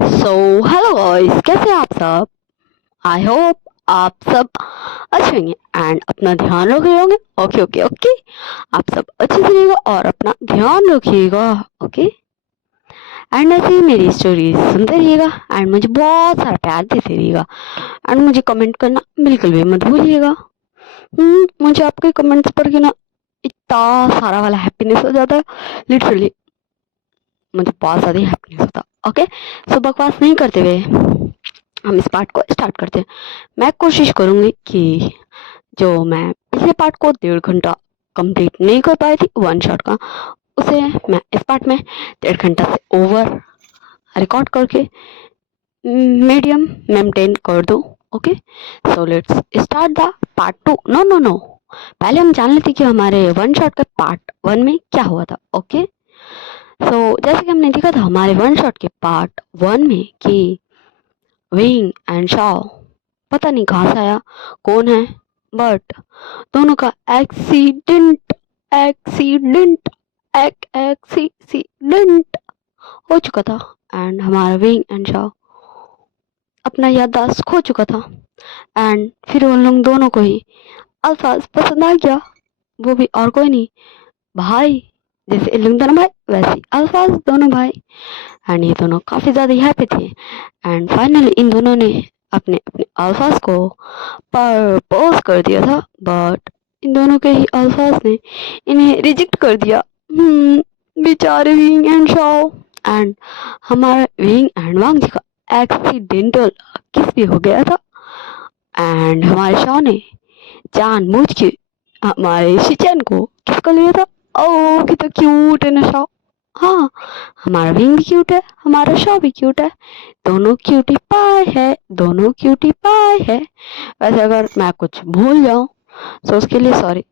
So hello guys, कैसे हैं आप सब। आई होप आप सब अच्छे होंगे एंड अपना ध्यान रखे होंगे। ओके ओके ओके, आप सब अच्छे से रहिएगा और अपना ध्यान रखिएगा। ओके, एंड ऐसे ही मेरी स्टोरी सुनते रहिएगा एंड मुझे बहुत सारा प्यार देते रहिएगा एंड मुझे कमेंट करना बिल्कुल भी मत भूलिएगा। मुझे आपके कमेंट्स पढ़ के ना इतना सारा वाला हैप्पीनेस हो जाता है, लिटरली मुझे बहुत ज़्यादा हैप्पीनेस होता। ओके, सो बकवास नहीं करते हुए हम इस पार्ट को स्टार्ट करते हैं। मैं कोशिश करूंगी कि जो मैं पिछले पार्ट को 1.5 घंटा कंप्लीट नहीं कर पाई थी वन शॉट का, उसे मैं इस पार्ट में 1.5 घंटा से ओवर रिकॉर्ड करके मीडियम मेंटेन कर दूं। Okay, so let's start the part 2। No no no, पहले हम जान लेते कि हमारे वन शॉट के पार्ट 1 में क्या हुआ था। ओके, सो जैसे कि हमने देखा था हमारे वन शॉट के पार्ट 1 में कि विंग एंड शाओ पता नहीं कहाँ से आया, कौन है, बट दोनों का एक्सीडेंट एक्सीडेंट एक्सीडेंट हो चुका था एंड हमारा विंग एंड शाओ अपना याददाश्त खो चुका था। एंड फिर उन लोग दोनों को ही अल्फाज पसंद आ गया, वो भी और कोई नहीं, भाई। जैसे इन लोग दोनों भाई वैसे ही अल्फाज दोनों भाई। एंड ये दोनों काफ़ी ज़्यादा हैप्पी थे एंड फाइनली इन दोनों ने अपने अपने अल्फाज को प्रपोज कर दिया था, बट इन दोनों के ही अल्फाज ने इन्हें रिजेक्ट कर दिया। बेचारे विंग एंड शाओ। एंड हमारा विंग एंड वांग जी का एक्सीडेंटल किस भी हो गया था एंड हमारे शाओ ने जानबूझ के हमारे शिचन को किस कर लिया था। ओह कितना क्यूट है ना शाओ। हाँ, हमारा विंग भी क्यूट है, हमारा शॉ भी क्यूट है, दोनों क्यूटी पाए है, दोनों क्यूटी पाए है। वैसे अगर मैं कुछ भूल जाऊँ तो उसके लिए सॉरी,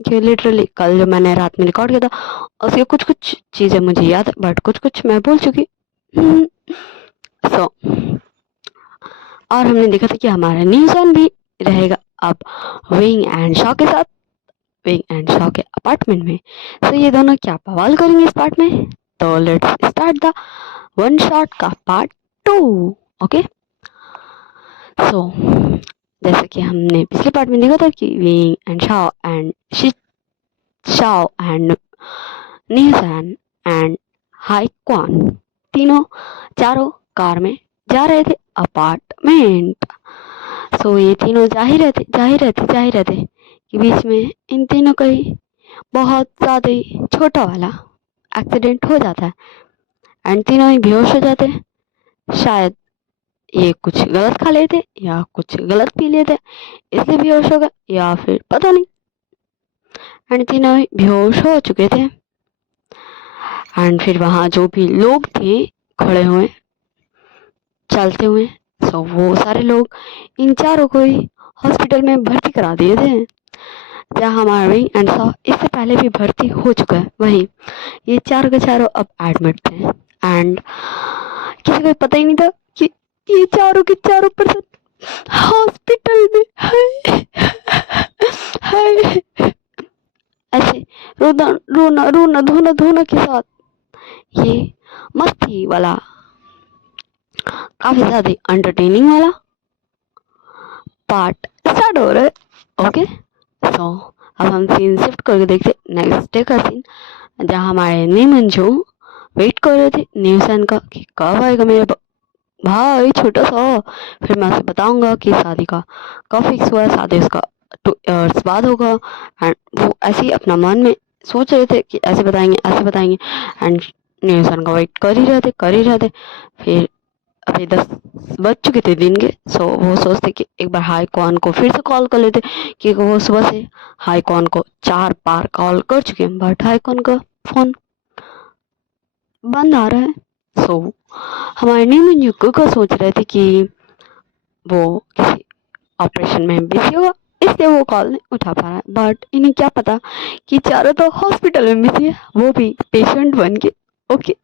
कि लिटरली कल जो मैंने रात में रिकॉर्ड किया था उसकी कुछ कुछ चीज़ें मुझे याद है बट कुछ कुछ मैं भूल चुकी। सो और हमने देखा था कि हमारा न्यू सन भी रहेगा अब विंग एंड शॉ के साथ, विंग एंड शॉ के अपार्टमेंट में। तो ये दोनों क्या बवाल करेंगे इस पार्ट में। तो let's start the one shot का पार्ट 2। ओके, सो जैसे कि हमने पिछले पार्ट में देखा था कि Wing and Shao and Shao and Newson and Hai Kwan तीनों चारों कार में जा रहे थे अपार्टमेंट। सो ये तीनों जा ही रहते कि बीच में इन तीनों का ही बहुत ज़्यादा ही छोटा वाला एक्सीडेंट हो जाता है एंड तीनों ही बेहोश हो जाते हैं। शायद ये कुछ गलत खा लेते या कुछ गलत पी लेते इसलिए बेहोश हो गए, या फिर पता नहीं। एंड तीनों ही बेहोश हो चुके थे एंड फिर वहाँ जो भी लोग थे खड़े हुए चलते हुए, सो वो सारे लोग इन चारों को ही हॉस्पिटल में भर्ती करा दिए थे, जहाँ हमारा विंग एंड सॉ इससे पहले भी भर्ती हो चुका है। वहीं ये चारों के चारों अब एडमिट थे एंड किसी को पता ही नहीं था कि ये चारों के चारों पर्सन हॉस्पिटल में है। ऐसे रोना रोना रोना धोना धोना के साथ ये मस्ती वाला काफी ज्यादा एंटरटेनिंग वाला पार्ट स्टार्ट हो रहा है। ओके, सो अब हम सीन शिफ्ट करके देखते नेक्स्ट डे का सीन, जहाँ हमारे नीमंजू वेट कर रहे थे न्यूसन का कि कब आएगा मेरे भाई छोटा सा, फिर मैं उसे बताऊंगा कि शादी का कब फिक्स हुआ है, शादी उसका 2 इयर्स बाद होगा। एंड वो ऐसे ही अपना मन में सोच रहे थे कि ऐसे बताएंगे एंड न्यूसन का वेट कर ही रहे थे। फिर अभी 10 बज चुके थे दिन के, सो वो सोचते कि एक बार हाई कॉन को फिर से कॉल कर लेते, क्योंकि वो सुबह से हाई कॉन को 4 बार कॉल कर चुके हैं बट हाई कॉन का फोन बंद आ रहा है। सो हमारे नीम को सोच रहे थे कि वो किसी ऑपरेशन में बिजी होगा इसलिए वो कॉल नहीं उठा पा रहा है, बट इन्हें क्या पता कि चारों तो हॉस्पिटल में बिजी है, वो भी पेशेंट बन के। ओके,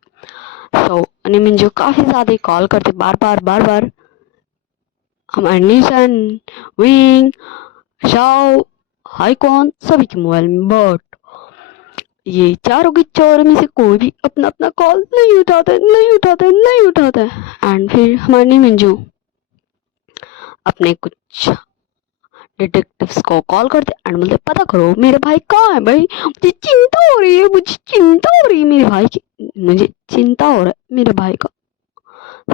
सो नीमंजू काफी ज्यादा कॉल करते बार बार हमारे निशन विंग शाओ हाईकॉन सभी के मोबाइल में, बट ये चारों के चारों में से कोई भी अपना अपना कॉल नहीं उठाता, नहीं उठाता, नहीं उठाता। एंड फिर हमारी मंजू अपने कुछ डिटेक्टिव्स को कॉल करते एंड बोलते पता करो मेरे भाई कहाँ है भाई, मुझे चिंता हो रही है, मुझे चिंता हो रही है मेरे भाई की, मुझे चिंता हो रहा है मेरे भाई का।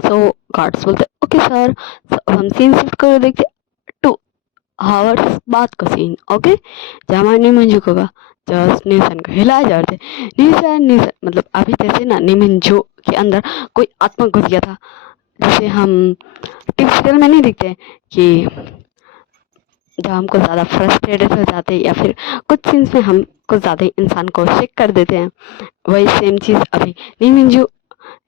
सो गार्ड्स बोलते ओके सर। अब हम सीन शिफ्ट कर देखते 2 आवर्स बाद का सीन। ओके, जहाँ हमारे मंजू को जस्ट निशन को हिलाए जा रहे थे। निशन निशन मतलब अभी जैसे ना निमंजू के अंदर कोई आत्मा घुस गया था, जैसे हम टीवी सीरियल में नहीं दिखते कि जब हमको ज़्यादा फ्रस्ट्रेटेड हो जाते हैं या फिर कुछ सीन्स में हम कुछ ज़्यादा ही इंसान को शेक कर देते हैं, वही सेम चीज़ अभी निमंजू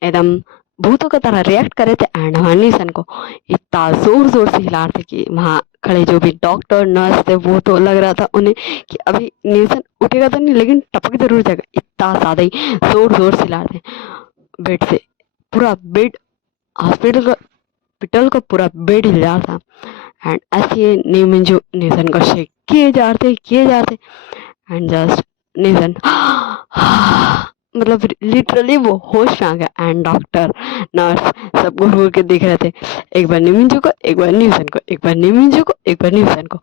एकदम भूतों की तरह रिएक्ट करे थे एंड हमारे निशन को इतना जोर जोर से हिला रहे थे कि वहाँ खड़े जो भी डॉक्टर नर्स थे वो तो लग रहा था उन्हें कि अभी निशन उठेगा तो नहीं लेकिन टपक जरूर जाएगा, इतना ज़्यादा ही जोर जोर से हिला रहे थे। बेड से पूरा बेड, हॉस्पिटल का हॉस्पिटल का पूरा बेड हिल रहा था एंड ऐसे निमंजू निशन को शेक किए जा रहे एंड जस्ट निशन मतलब लिटरली वो होश में आ गया एंड डॉक्टर नर्स सब घूर घूर के देख रहे थे, एक बार निमिंजू को, एक बार न्यूसन को, एक बार निमिंजू को, एक बार न्यूसन को।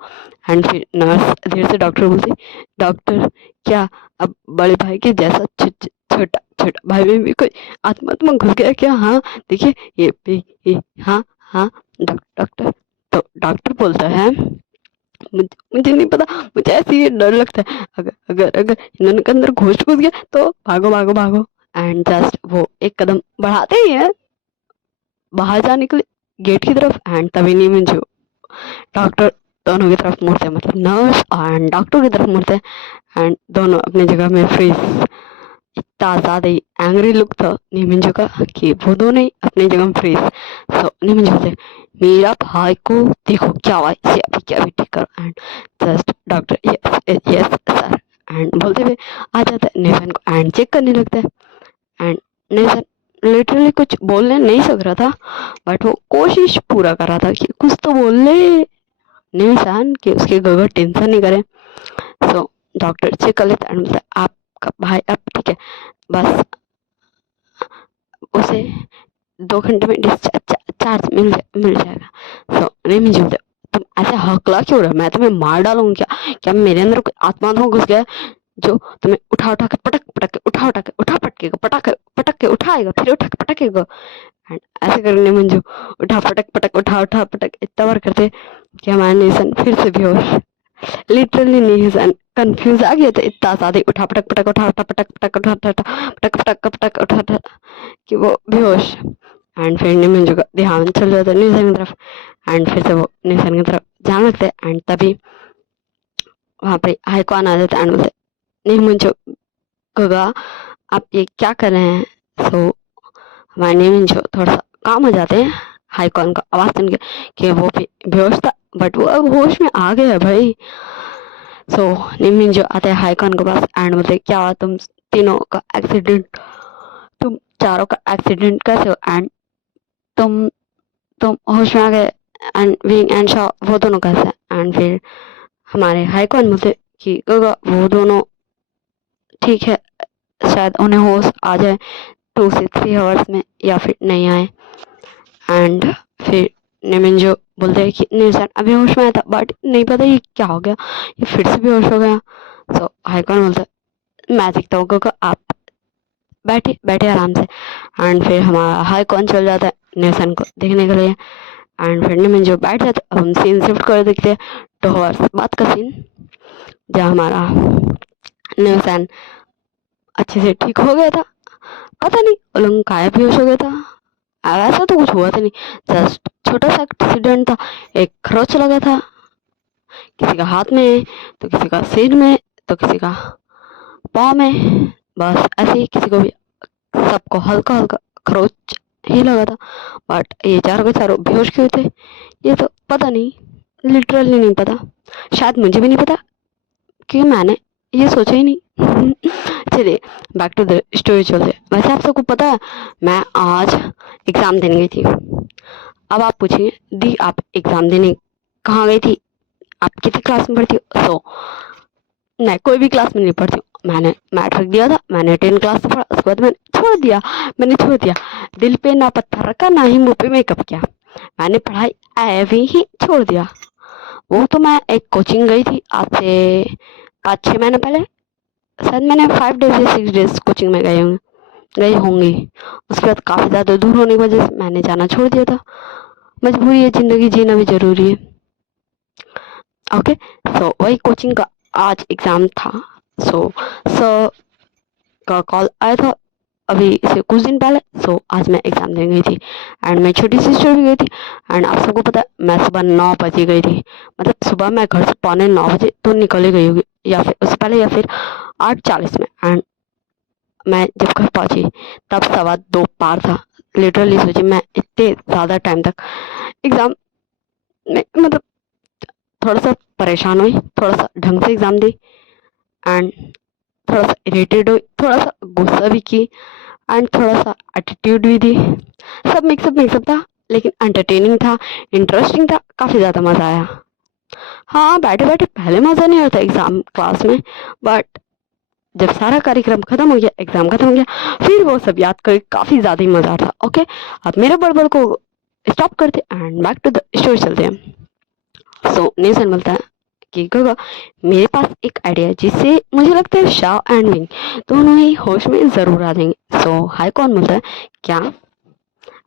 एंड फिर नर्स धीरे से डॉक्टर बोलती डॉक्टर क्या अब बड़े भाई के जैसा छोटा छोटा भाई में भी कोई आत्मा आत्मा घुस गया क्या? हाँ देखिए ये हाँ हाँ डॉक्टर। तो डॉक्टर बोलता है मुझे नहीं पता, मुझे ऐसे ही डर लगता है, अगर अगर अगर इन्होंने अंदर घुस गया तो भागो भागो भागो। एंड जस्ट वो एक कदम बढ़ाते ही है बाहर जाने के लिए गेट की तरफ एंड तभी नहीं मंजू डॉक्टर दोनों की तरफ मुड़ते, मतलब नर्स एंड डॉक्टर की तरफ मुड़ते एंड दोनों अपनी जगह में फ्रीज। इतना ज़्यादा ही एंग्री लुक था नीमिंजू का कि वो दोनों ही अपनी जगह में फ्रीज। सो नीमिंजू से मेरा भाई को देखो क्या हुआ, इसे अभी क्या भी ठीक करो and just doctor yes yes sir and बोलते हुए आ जाता है नेशन को एंड चेक करने लगता है एंड नेशन लिटरली कुछ बोलने नहीं सक रहा था बट वो कोशिश पूरा कर रहा था कि कुछ तो बोल ले नेशन कि उसके गगर टेंशन नहीं करे। सो डॉक्टर चेक कर लेता एंड बोलता आपका भाई अब ठीक है, बस उसे 2 घंटे में डिस्चार्ज मिल जाएगा। सो नहीं मुझे तुम ऐसे हकला क्यों रहे, मैं तुम्हें मार डालूंगी क्या? क्या मेरे अंदर कोई आत्मा तो घुस गया जो तुम्हें उठा उठा के पटक पटक के उठा पटकेगा, पटक के उठाएगा फिर उठा के पटकेगा एंड ऐसे करने मंजू उठा पटक इतना बार करते कि हमारा नेशन फिर से बेहोश, लिटरली नेशन कंफ्यूज आ गया था इतना ज़्यादा उठा पटक कि वो बेहोश एंड फिर निमंजू का ध्यान चल जाता है निशन की तरफ एंड फिर से वो निशन की तरफ जाने लगते एंड तभी वहाँ पे हाईकॉन आ जाता एंड बोलते निमंजू गगा आप ये क्या कर रहे हैं? सो हमारे निमंजू थोड़ा सा काम हो जाते हैं हाईकॉन का आवाज़ सुन के कि वो भी बेहोश था बट वो अब होश में आ गया भाई। सो निमंजू आते हैं हाईकॉन के पास एंड बोलते क्या हुआ तुम तीनों का एक्सीडेंट, तुम चारों का एक्सीडेंट कैसे हो एंड तुम होश में आ गए एंड विंग एंड शॉ वो दोनों कैसे हैं? एंड फिर हमारे हाईकॉन बोलते कि गगा वो दोनों ठीक है, शायद उन्हें होश आ जाए 2 से 3 आवर्स में या फिर नहीं आए एंड फिर निमंजू बोलते हैं कि निशान अभी होश में आया था बट नहीं पता ये क्या हो गया, ये फिर से बेहोश हो गया। सो हाईकॉन बोलता है मैं देखता हूँ गगा आप बैठे बैठे आराम से एंड फिर हमारा हाईकॉन चल जाता है नेशन को देखने के लिए एंड फिर निमंजू बैठ जाते, अब हम सीन शिफ्ट कर देखते हैं 2 आवर्स बाद का सीन जहाँ हमारा नेशन अच्छे से ठीक हो गया था, पता नहीं उलंग गायब भी हो गया था, ऐसा तो कुछ हुआ था नहीं, जस्ट छोटा सा एक्सीडेंट था, एक खरोच लगा था किसी का हाथ में तो किसी का सिर में तो किसी का पाँव में, बस ऐसे ही किसी को भी सबको हल्का हल्का खरोच ही लगा था बट ये चारों के चारों बेहोश क्यों थे ये तो पता नहीं, लिटरली नहीं पता, शायद मुझे भी नहीं पता क्योंकि मैंने ये सोचा ही नहीं। चलिए बैक टू द स्टोरी चलते। वैसे आप सबको पता है मैं आज एग्ज़ाम देने गई थी। अब आप पूछेंगे दी आप एग्ज़ाम देने कहाँ गई थी, आप किसी क्लास में पढ़ती हो? सो मैं कोई भी क्लास में नहीं पढ़ती हूँ, मैंने मैट्रिक दिया था, मैंने 10 क्लास से पढ़ा, उसके बाद मैंने छोड़ दिया। दिल पे ना पत्थर रखा, ना ही मुंह पे मेकअप किया, मैंने पढ़ाई ऐवी ही छोड़ दिया। वो तो मैं एक कोचिंग गई थी आज से 5-6 महीने पहले, शायद मैंने 5 डेज या 6 डेज कोचिंग में गई होंगी। उसके बाद काफ़ी ज़्यादा दूर होने की वजह से मैंने जाना छोड़ दिया था। मजबूरी है, ज़िंदगी जीना भी ज़रूरी है। ओके, सो वही कोचिंग का आज एग्ज़ाम था। सो सर का कॉल आया था अभी से कुछ दिन पहले। सो आज मैं एग्ज़ाम देने गई थी एंड मेरी छोटी सिस्टर भी गई थी। एंड आप सबको पता है मैं सुबह 9 बजे गई थी, मतलब सुबह मैं घर से पौने 9 बजे तो निकल ही गई होगी, या फिर उससे पहले, या फिर 8:40 में। एंड मैं जब घर पहुंची तब 2:15 पार था। लिटरली सोचिए मैं इतने ज़्यादा टाइम तक एग्ज़ाम में, मतलब थोड़ा सा परेशान हुई, थोड़ा सा ढंग से एग्ज़ाम दी एंड थोड़ा सा इरिटेड हुई, थोड़ा सा गुस्सा भी की एंड थोड़ा सा एटीट्यूड भी दी। सब मिक्सअप था, लेकिन एंटरटेनिंग था, इंटरेस्टिंग था, काफ़ी ज़्यादा मज़ा आया। हाँ, बैठे बैठे पहले मज़ा नहीं आता एग्ज़ाम क्लास में, बट जब सारा कार्यक्रम खत्म हो गया, एग्ज़ाम खत्म हो गया, फिर वो सब याद करके काफ़ी ज़्यादा ही मज़ा आता। ओके, अब मेरे बड़बड़ को स्टॉप करते and back to the story चलते हैं। सो नीसन बोलता है कि गगा, मेरे पास एक आइडिया है जिससे मुझे लगता है शाह एंड विंग दोनों ही होश में ज़रूर आ जाएंगे। सो हाई कौन बोलता है, क्या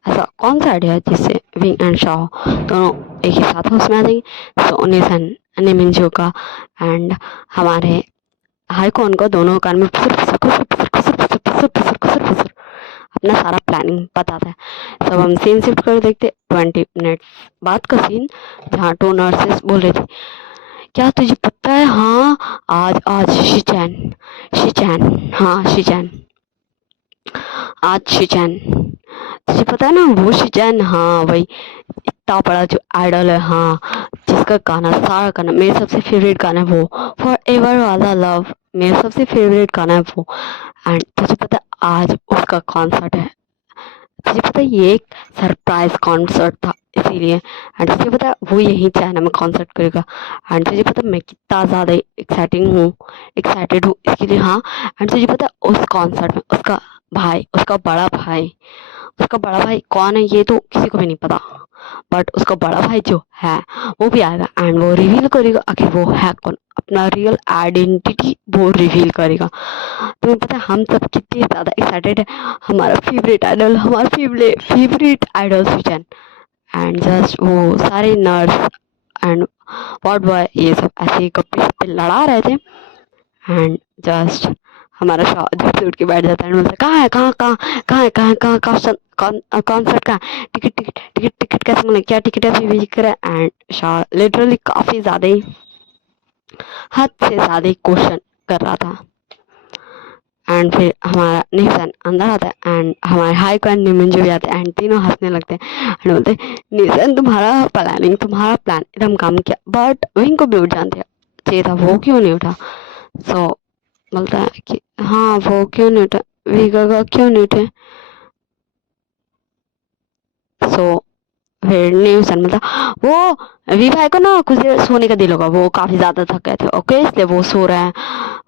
ऐसा कौन सा आइडिया है जिससे विंग एंड शाह दोनों एक ही साथ होश में आ जाएंगे। सो नीसन ने मिंजो का एंड हमारे हाई कौन को दोनों कान में फुसर फुसर खुसर फुसर खुसर फुसर फुसर फुसर खुसर फुसर अपना सारा प्लानिंग बताता है। सब हम सीन शिफ्ट कर देखते 20 मिनट बाद का सीन, जहाँ 2 नर्सेस बोल रही थी, क्या तुझे पता है, हाँ आज आज शिचैन शिचैन हाँ शिचैन आज शिचैन तुझे पता है ना वो शिचैन, हाँ वही इतना बड़ा जो आइडल है, हाँ जिसका गाना, सारा गाना, मेरा सबसे फेवरेट गाना है वो, फॉर एवर वाला लव, मेरा सबसे फेवरेट गाना है वो। एंड तुझे पता है आज उसका कॉन्सर्ट है, तुझे पता है ये एक सरप्राइज कॉन्सर्ट था इसीलिए। एंड तुझे पता है वो यहीं चाइना में कॉन्सर्ट करेगा। एंड तुझे पता है मैं कितना ज़्यादा एक्साइटेड हूँ इसके लिए, हाँ। एंड तुझे पता है उस कॉन्सर्ट में उसका भाई, उसका बड़ा भाई कौन है ये तो किसी को भी नहीं पता, बट उसका बड़ा भाई जो है वो भी आएगा एंड वो रिवील करेगा आखिर वो है कौन, अपना रियल आइडेंटिटी वो रिवील करेगा। तुम्हें पता है हम सब कितने ज़्यादा एक्साइटेड है, हमारा फेवरेट आइडल सुचैन। एंड जस्ट वो सारे नर्स एंड वार्ड बॉय ये सब ऐसे कपड़े पे लड़ा रहे थे। एंड जस्ट हमारा शॉ झट से उठ के बैठ जाता है, बोलता है कहाँ है, कॉन्सर्ट कहाँ, टिकट कैसे मिले, क्या टिकट है अभी भी करे। एंड शाह लिटरली काफ़ी ज़्यादा ही, हद से ज़्यादा ही क्वेश्चन कर रहा था। एंड फिर हमारा निशान अंदर आता है एंड हमारे हाई को एंड निमिंजो भी आते हैं एंड तीनों हंसने लगते हैं एंड बोलते हैं निशान तुम्हारा प्लान एकदम काम किया, बट विंग को भी उठ जाना चाहिए था, वो क्यों नहीं उठा। सो बोलता है कि हाँ वो क्यों नहीं उठा, वीगा क्यों नहीं उठे। सो फिर न्यूसन मतलब वो वी भाई को ना कुछ देर सोने का दिल होगा, वो काफ़ी ज़्यादा थक गए थे, ओके इसलिए वो सो रहे हैं।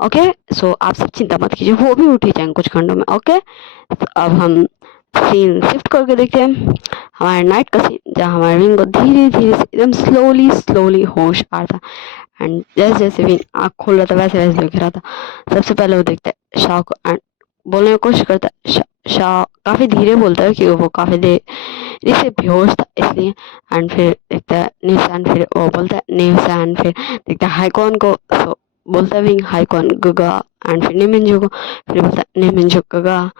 ओके, सो आप सब चिंता मत कीजिए, वो भी उठ ही जाएंगे कुछ घंटों में। ओके, तो अब हम सीन शिफ्ट करके देखते हैं हमारे नाइट का सीन, जहाँ हमारे विंग को धीरे धीरे से एकदम स्लोली होश आ रहा था। एंड जैसे जैसे विंग आँख खोल रहा था वैसे वैसे दिख रहा था। सबसे पहले वो देखता है शाह को एंड बोलने की कोशिश करता है। शाह काफ़ी धीरे बोलता है क्योंकि वो काफ़ी देर इसे बेहोश था इसलिए। एंड फिर देखता है निशान, फिर वो बोलता है निशान, फिर देखता है हाईकॉन को, सो बोलता है विंग हाईकॉन गगा। एंड फिर निमिंजो को, फिर बोलता है निमिंजो गगा।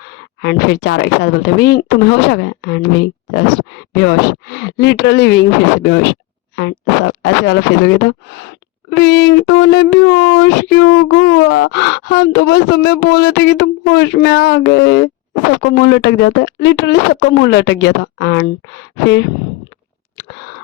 एंड फिर चारों एक साथ बोलते हैं विंग तुम होश आ गए। एंड विंग जस्ट बेहोश, लिटरली विंग फिर से बेहोश। एंड सब ऐसे वाला फेस हो गया था, विंग तूने बेहोश क्यों हुआ, हम तो बस तुम्हें बोले थे कि तुम होश में आ गए। सबका मुंह लटक जाता है, लिटरली सबका मुंह लटक गया था। एंड फिर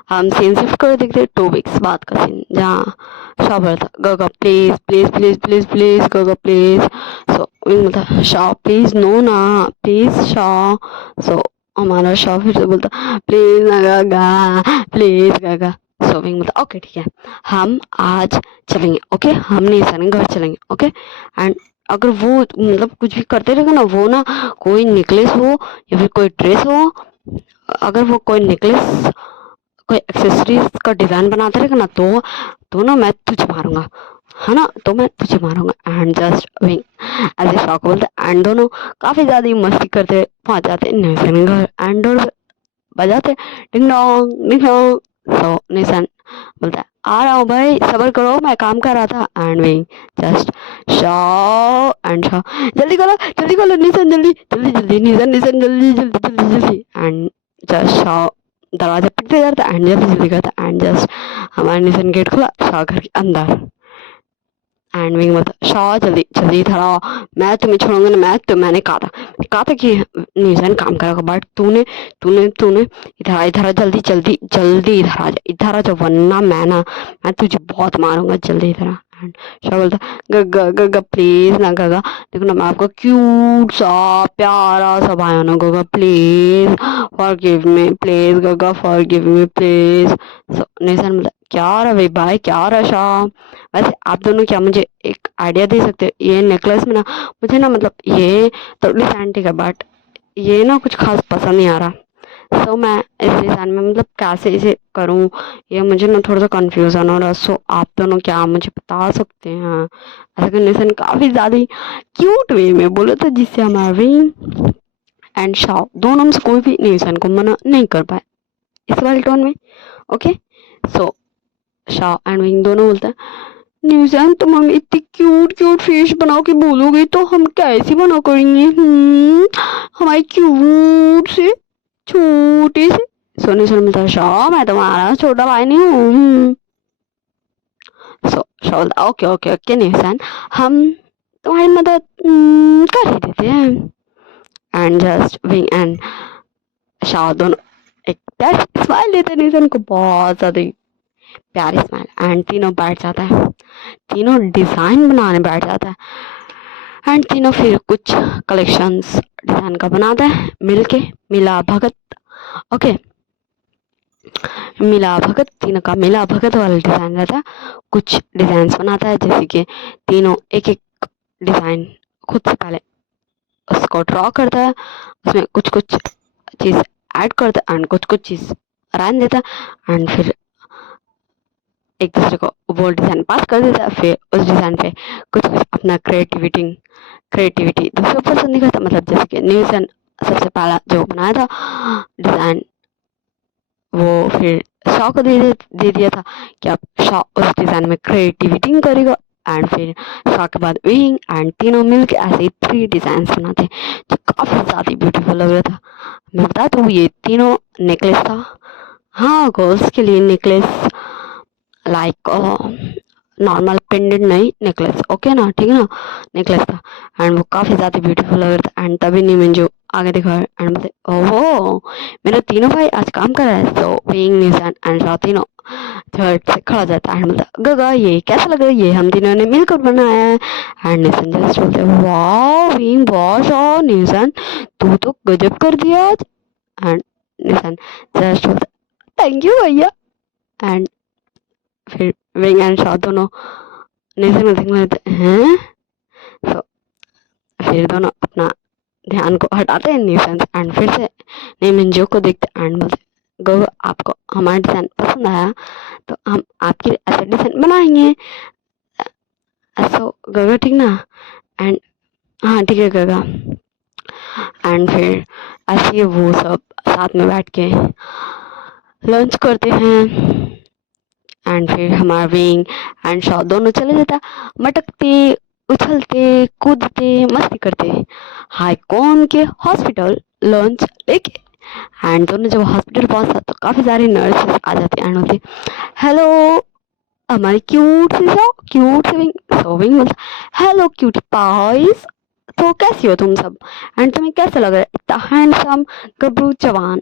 हम सीन शिफ्ट कर देखते 2 वीक्स बाद का सीन, जहाँ शाह था गगा please please please please please गगा प्लीज। सो मतलब शाह प्लीज नो ना प्लीज शाह। सो हमारा शाह फिर से बोलता प्लीज ना गगा प्लीज गगा। सो विंग बोलता ओके ठीक है हम आज चलेंगे, ओके हम नहीं सर घर चलेंगे, ओके। एंड अगर वो मतलब कुछ भी करते रहेगा ना, वो ना कोई नेकलेस हो या फिर कोई ड्रेस हो, अगर वो कोई नेकलेस कोई एक्सेसरीज का डिजाइन बनाते रहेगा ना, तो ना मैं तुझे मारूंगा, है ना, तो मैं तुझे मारूंगा। एंड जस्ट विंग ऐसे शौक बोलते, एंड दोनों काफी ज्यादा ही मस्ती करते पहुंच जाते निशन घर। एंड डोर बजाते डिंग डोंग डिंग डोंग। सो निशन बोलता है, आ रहा हूँ भाई, सबर करो, मैं काम कर रहा था। And Wing just Shaw and Shaw, जल्दी करो निशन, जल्दी जल्दी जल्दी निशन निशन, जल्दी जल्दी जल्दी जल्दी। एंड जस्ट शॉ दरवाजा पिटते जाता एंड जल्दी जल्दी करता। एंड जस्ट हमारा निशन गेट खुला, शॉ घर के अंदर। एंड विंग बोलता, शॉ जल्दी जल्दी इधर आओ, मैं तुम्हें छोड़ूंगा ना, मैंने कहा था कि निशन काम करेगा, बट तूने तूने तूने इधर आ, जल्दी जल्दी जल्दी इधर आ जा, वरना मैं तुझे बहुत मारूंगा, जल्दी इधर आ। एंड शॉ बोलता, गगा गगा प्लीज ना गगा, देखो ना मैं आपको क्यूट सा प्यारा सा भाई हूं ना गगा, प्लीज फॉरगिव मी, प्लीज गगा फॉरगिव मी प्लीज। निशन बोलता, क्या रहा भाई, क्या रहा शाह। वैसे आप दोनों क्या मुझे एक आइडिया दे सकते हो, ये नेकलेस में ना मुझे ना मतलब ये तो डिसेंटिक है, बट ये ना कुछ खास पसंद नहीं आ रहा। सो मैं इस डिज़ाइन में मतलब कैसे इसे करूं, ये मुझे ना थोड़ा सा कंफ्यूजन हो रहा है। सो आप दोनों क्या मुझे बता सकते हैं ऐसा कंडीशन काफी ज्यादा क्यूट वे में बोलो तो, जिससे हमारे एंड शाओ दोनों में से कोई भी निशान को मना नहीं कर पाए इस वाले टोन में। Okay, so Shao and wing दोनों बोलते हैं, न्यूजैन तुम हमें इतनी क्यूट क्यूट फिश बना के बोलोगे तो हम कैसे बना करेंगे, हमारे क्यूट से छोटे से। सोने सुन मिलता, शाह मैं तुम्हारा छोटा भाई नहीं हूँ। सो शाह बोलता, ओके ओके ओके न्यूजैन, हम तुम्हारी मदद कर ही देते हैं। And just wing and Shah दोनों एक प्यारी स्माइल देते हैं न्यूजैन को, बहुत ज्यादा प्यारी स्माइल। एंड तीनों बैठ जाता है, तीनों डिजाइन बनाने बैठ जाता है। एंड तीनों फिर कुछ कलेक्शंस डिजाइन का बनाते हैं मिलके, मिला भगत। ओके, मिला भगत, तीनों का मिला भगत वाला डिजाइन रहता है। कुछ डिजाइन बनाता है, जैसे कि तीनों एक एक डिजाइन खुद से पहले उसको ड्रॉ करता है, उसमें कुछ कुछ चीज ऐड करता है एंड कुछ कुछ चीज रहने देता है। एंड फिर एक दूसरे को वो डिजाइन पास कर देता है, फिर उस डिजाइन पे कुछ कुछ अपना क्रिएटिविटी दूसरे पर्सन नहीं करता। मतलब जैसे कि न्यूसन सबसे पहला जो बनाया था डिजाइन, वो फिर शॉ को दे दिया था कि आप शॉ उस डिजाइन में क्रिएटिविटी करेगा। एंड फिर शॉ के बाद विंग एंड तीनों मिलके ऐसे ही 3 डिजाइन बनाते जो काफी ज्यादा ब्यूटीफुल लग रहा था। मैं बता दूं ये तीनों नेकलेस था, हाँ गर्ल्स के लिए नेकलेस, लाइक नॉर्मल पेंडेंट नहीं, नेकलेस, ओके ना, ठीक है ना, नेकलेस था। एंड वो काफी ज्यादा ब्यूटीफुल लग रहा था। एंड तभी नहीं मंजू आगे दिखा एंड बोलते, ओहो मेरे तीनों भाई आज काम कर रहा है। सो विंग निशान एंड शॉ तीनों झट से खड़ा जाता है एंड बोलता, गगा ये कैसा लग रहा है, ये हम तीनों ने मिलकर बनाया है। एंड निशान जस्ट बोलते, वाह विंग बहुत शॉ, निशान तू तो गजब कर दिया आज। एंड निशान जस्ट बोलता, थैंक यू भैया। एंड फिर विंग एंड शॉ दोनों नेशन में देखने लगते हैं। तो फिर दोनों अपना ध्यान को हटाते हैं नेशन एंड फिर से नेमिंजो को देखते एंड बोलते, गो आपको हमारा डिजाइन पसंद आया तो हम आपके लिए ऐसा डिजाइन बनाएंगे। ऐसा गगा ठीक ना, एंड हाँ ठीक है गगा। एंड फिर ऐसे वो सब साथ में बैठ के लंच करते हैं। एंड फिर हमारा विंग एंड शॉ दोनों चले जाता, मटकते उछलते कूदते मस्ती करते हाई कौन के हॉस्पिटल लंच लेके। एंड दोनों जब हॉस्पिटल पहुंचता तो काफी सारे नर्सेस आ जाते एंड बोलते, हेलो हमारी क्यूट सी विंग। सो विंग बोलता, हेलो क्यूट पाइस, तो कैसी हो तुम सब, एंड तुम्हें कैसा लग रहा है इतना हैंडसम गबरू जवान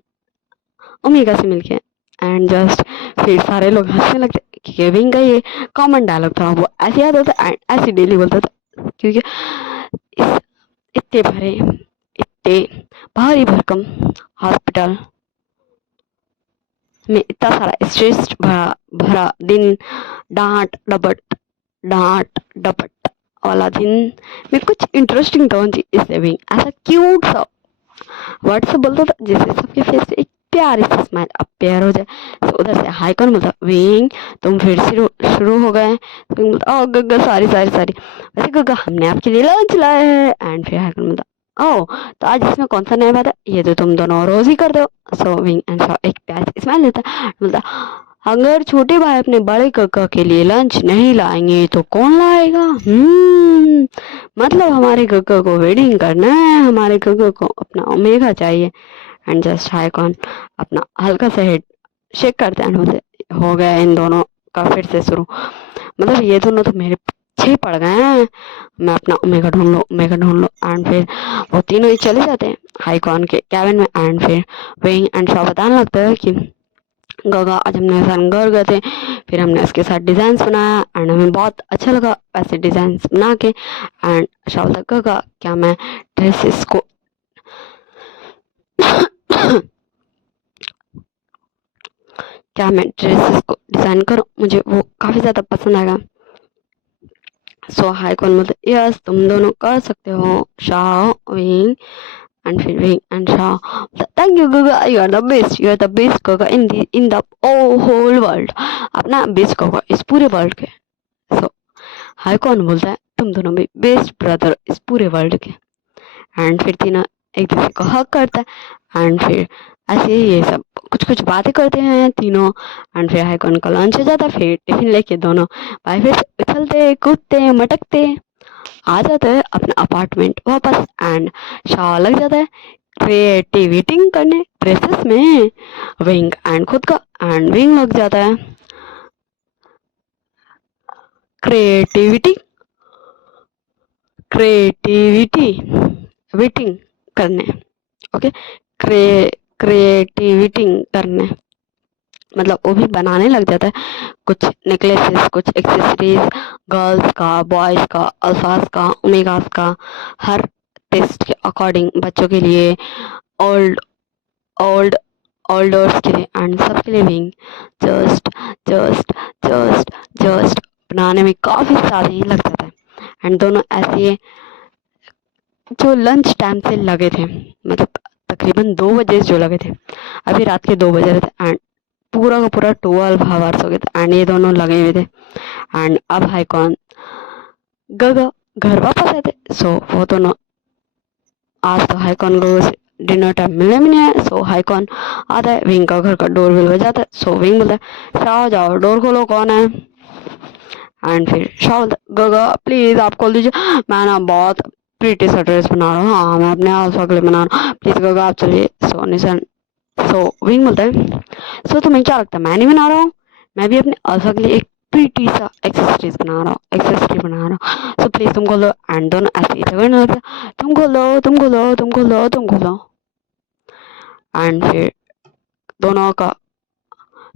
ओमेगा से मिलके। एंड जस्ट फिर सारे लोग हंसने लगते कि केविन का ये कॉमन डायलॉग था, वो ऐसे याद होता एंड ऐसे डेली बोलता था, क्योंकि इस इतने भारी भरकम हॉस्पिटल में इतना सारा स्ट्रेस भरा भरा दिन, डांट डपट वाला दिन में कुछ इंटरेस्टिंग टोन थी, इसलिए विंग ऐसा क्यूट सा वर्ड से बोलता था जिससे सबके फेस पे एक प्यारी सी स्माइल अपेयर हो जाए। तो उधर से हाई कौन बोलता, विंग तुम फिर शुरू शुरू हो गए। तो विंग बोलता, ओ गग्गा सॉरी सॉरी सॉरी, वैसे गग्गा हमने आपके लिए लंच लाया है। एंड फिर हाई कौन बोलता, ओ तो आज इसमें कौन सा नया बात है, ये तो तुम दोनों रोज ही करते हो। सो विंग एंड शॉ एक प्यारी स्माइल देता है, बोलता, अगर छोटे भाई अपने बड़े काका के लिए लंच नहीं लाएंगे तो कौन लाएगा। मतलब हमारे काका को वेडिंग करना है, हमारे काका को अपना ओमेगा चाहिए। एंड जस्ट हाईकॉन अपना हल्का सा हेड शेक करते हैं, बोलते, हो गया इन दोनों का फिर से शुरू। मतलब ये दोनों तो मेरे पीछे ही पड़ गए हैं, मैं अपना ओमेगा ढूंढ लो, ओमेगा ढूंढ लो। एंड फिर वो तीनों ही चले जाते हैं हाईकॉन के कैबिन में। एंड फिर विंग एंड शॉ बताने लगता है कि गगा आज हमने घर गए थे, फिर हमने उसके साथ डिजाइन बनाया एंड हमें बहुत अच्छा लगा ऐसे डिजाइन बना के। एंड शाह गगा क्या मैं ड्रेसेस को क्या मैं ड्रेसेस को डिजाइन करूं, मुझे वो काफी ज्यादा पसंद आएगा। सो हाई कौन बोलते, यस तुम दोनों कर सकते हो शाह विंग। एंड फिर Wing and Shah, thank you Gaga, you are the best, you are the best Gaga in the whole world, अपना बेस्ट गगा इस पूरे वर्ल्ड के। सो हाई कौन बोलता है, तुम दोनों भी बेस्ट ब्रदर इस पूरे वर्ल्ड के। एंड फिर तीनों एक दूसरे को हक करता है। एंड फिर ऐसे ही ये सब कुछ कुछ बातें करते हैं तीनों। एंड फिर हाईकॉन का लंच हो जाता है, फिर टिफिन लेके दोनों भाई फिर उछलते कूदते मटकते आ जाते हैं अपना अपार्टमेंट वापस। एंड शाह लग जाता है क्रिएटिविटी करने ड्रेसेस में, विंग एंड खुद का। एंड विंग लग जाता है क्रिएटिविटी क्रिएटिविटी वेटिंग करने, ओके, क्रिएटिविटी करने मतलब वो भी बनाने लग जाता है कुछ नेकलेसेस, कुछ एक्सेसरीज, गर्ल्स का, बॉयज का, अल्फाज का, ओमेगास का, हर टेस्ट के अकॉर्डिंग, बच्चों के लिए, ओल्ड ओल्ड ओल्डर्स के लिए एंड सबके लिए wing just just just just बनाने में काफ़ी सारे ही लग जाता है। एंड दोनों ऐसे जो लंच टाइम से लगे थे, मतलब तकरीबन 2 बजे जो लगे थे, अभी रात के 2 बज रहे थे। एंड पूरा का पूरा 12 आवर्स हो गए थे एंड ये दोनों लगे हुए थे। एंड अब हाईकॉन गगा घर वापस आए थे। सो वो दोनों आज तो हाईकॉन गगो से डिनर टाइम मिलने भी नहीं है। सो हाईकॉन आता है, विंग का घर का डोर बेल बजाता है। सो विंग बोलता है, शाह जाओ डोर खोलो, कौन है। एंड फिर शाह बोलता है, गगा प्लीज आप खोल दीजिए, मैं ना बहुत प्रीटी सा ड्रेस बना रहा हूँ, हाँ मैं अपने अल्फा के लिए बना रहा हूँ, प्लीज गगा आप चलिए। सो निशन सो विंग बोलता है, सो तुम्हें क्या लगता है मैं नहीं बना रहा हूँ, मैं भी अपने अल्फा के लिए एक प्रीटी सा एक्सेसरी बना रहा हूँ, सो प्लीज तुम खोलो। एंड दोनों ऐसे ही झगड़ने लगते, तुम खोलो तुम खोलो तुम खोलो तुम खोलो। एंड फिर दोनों का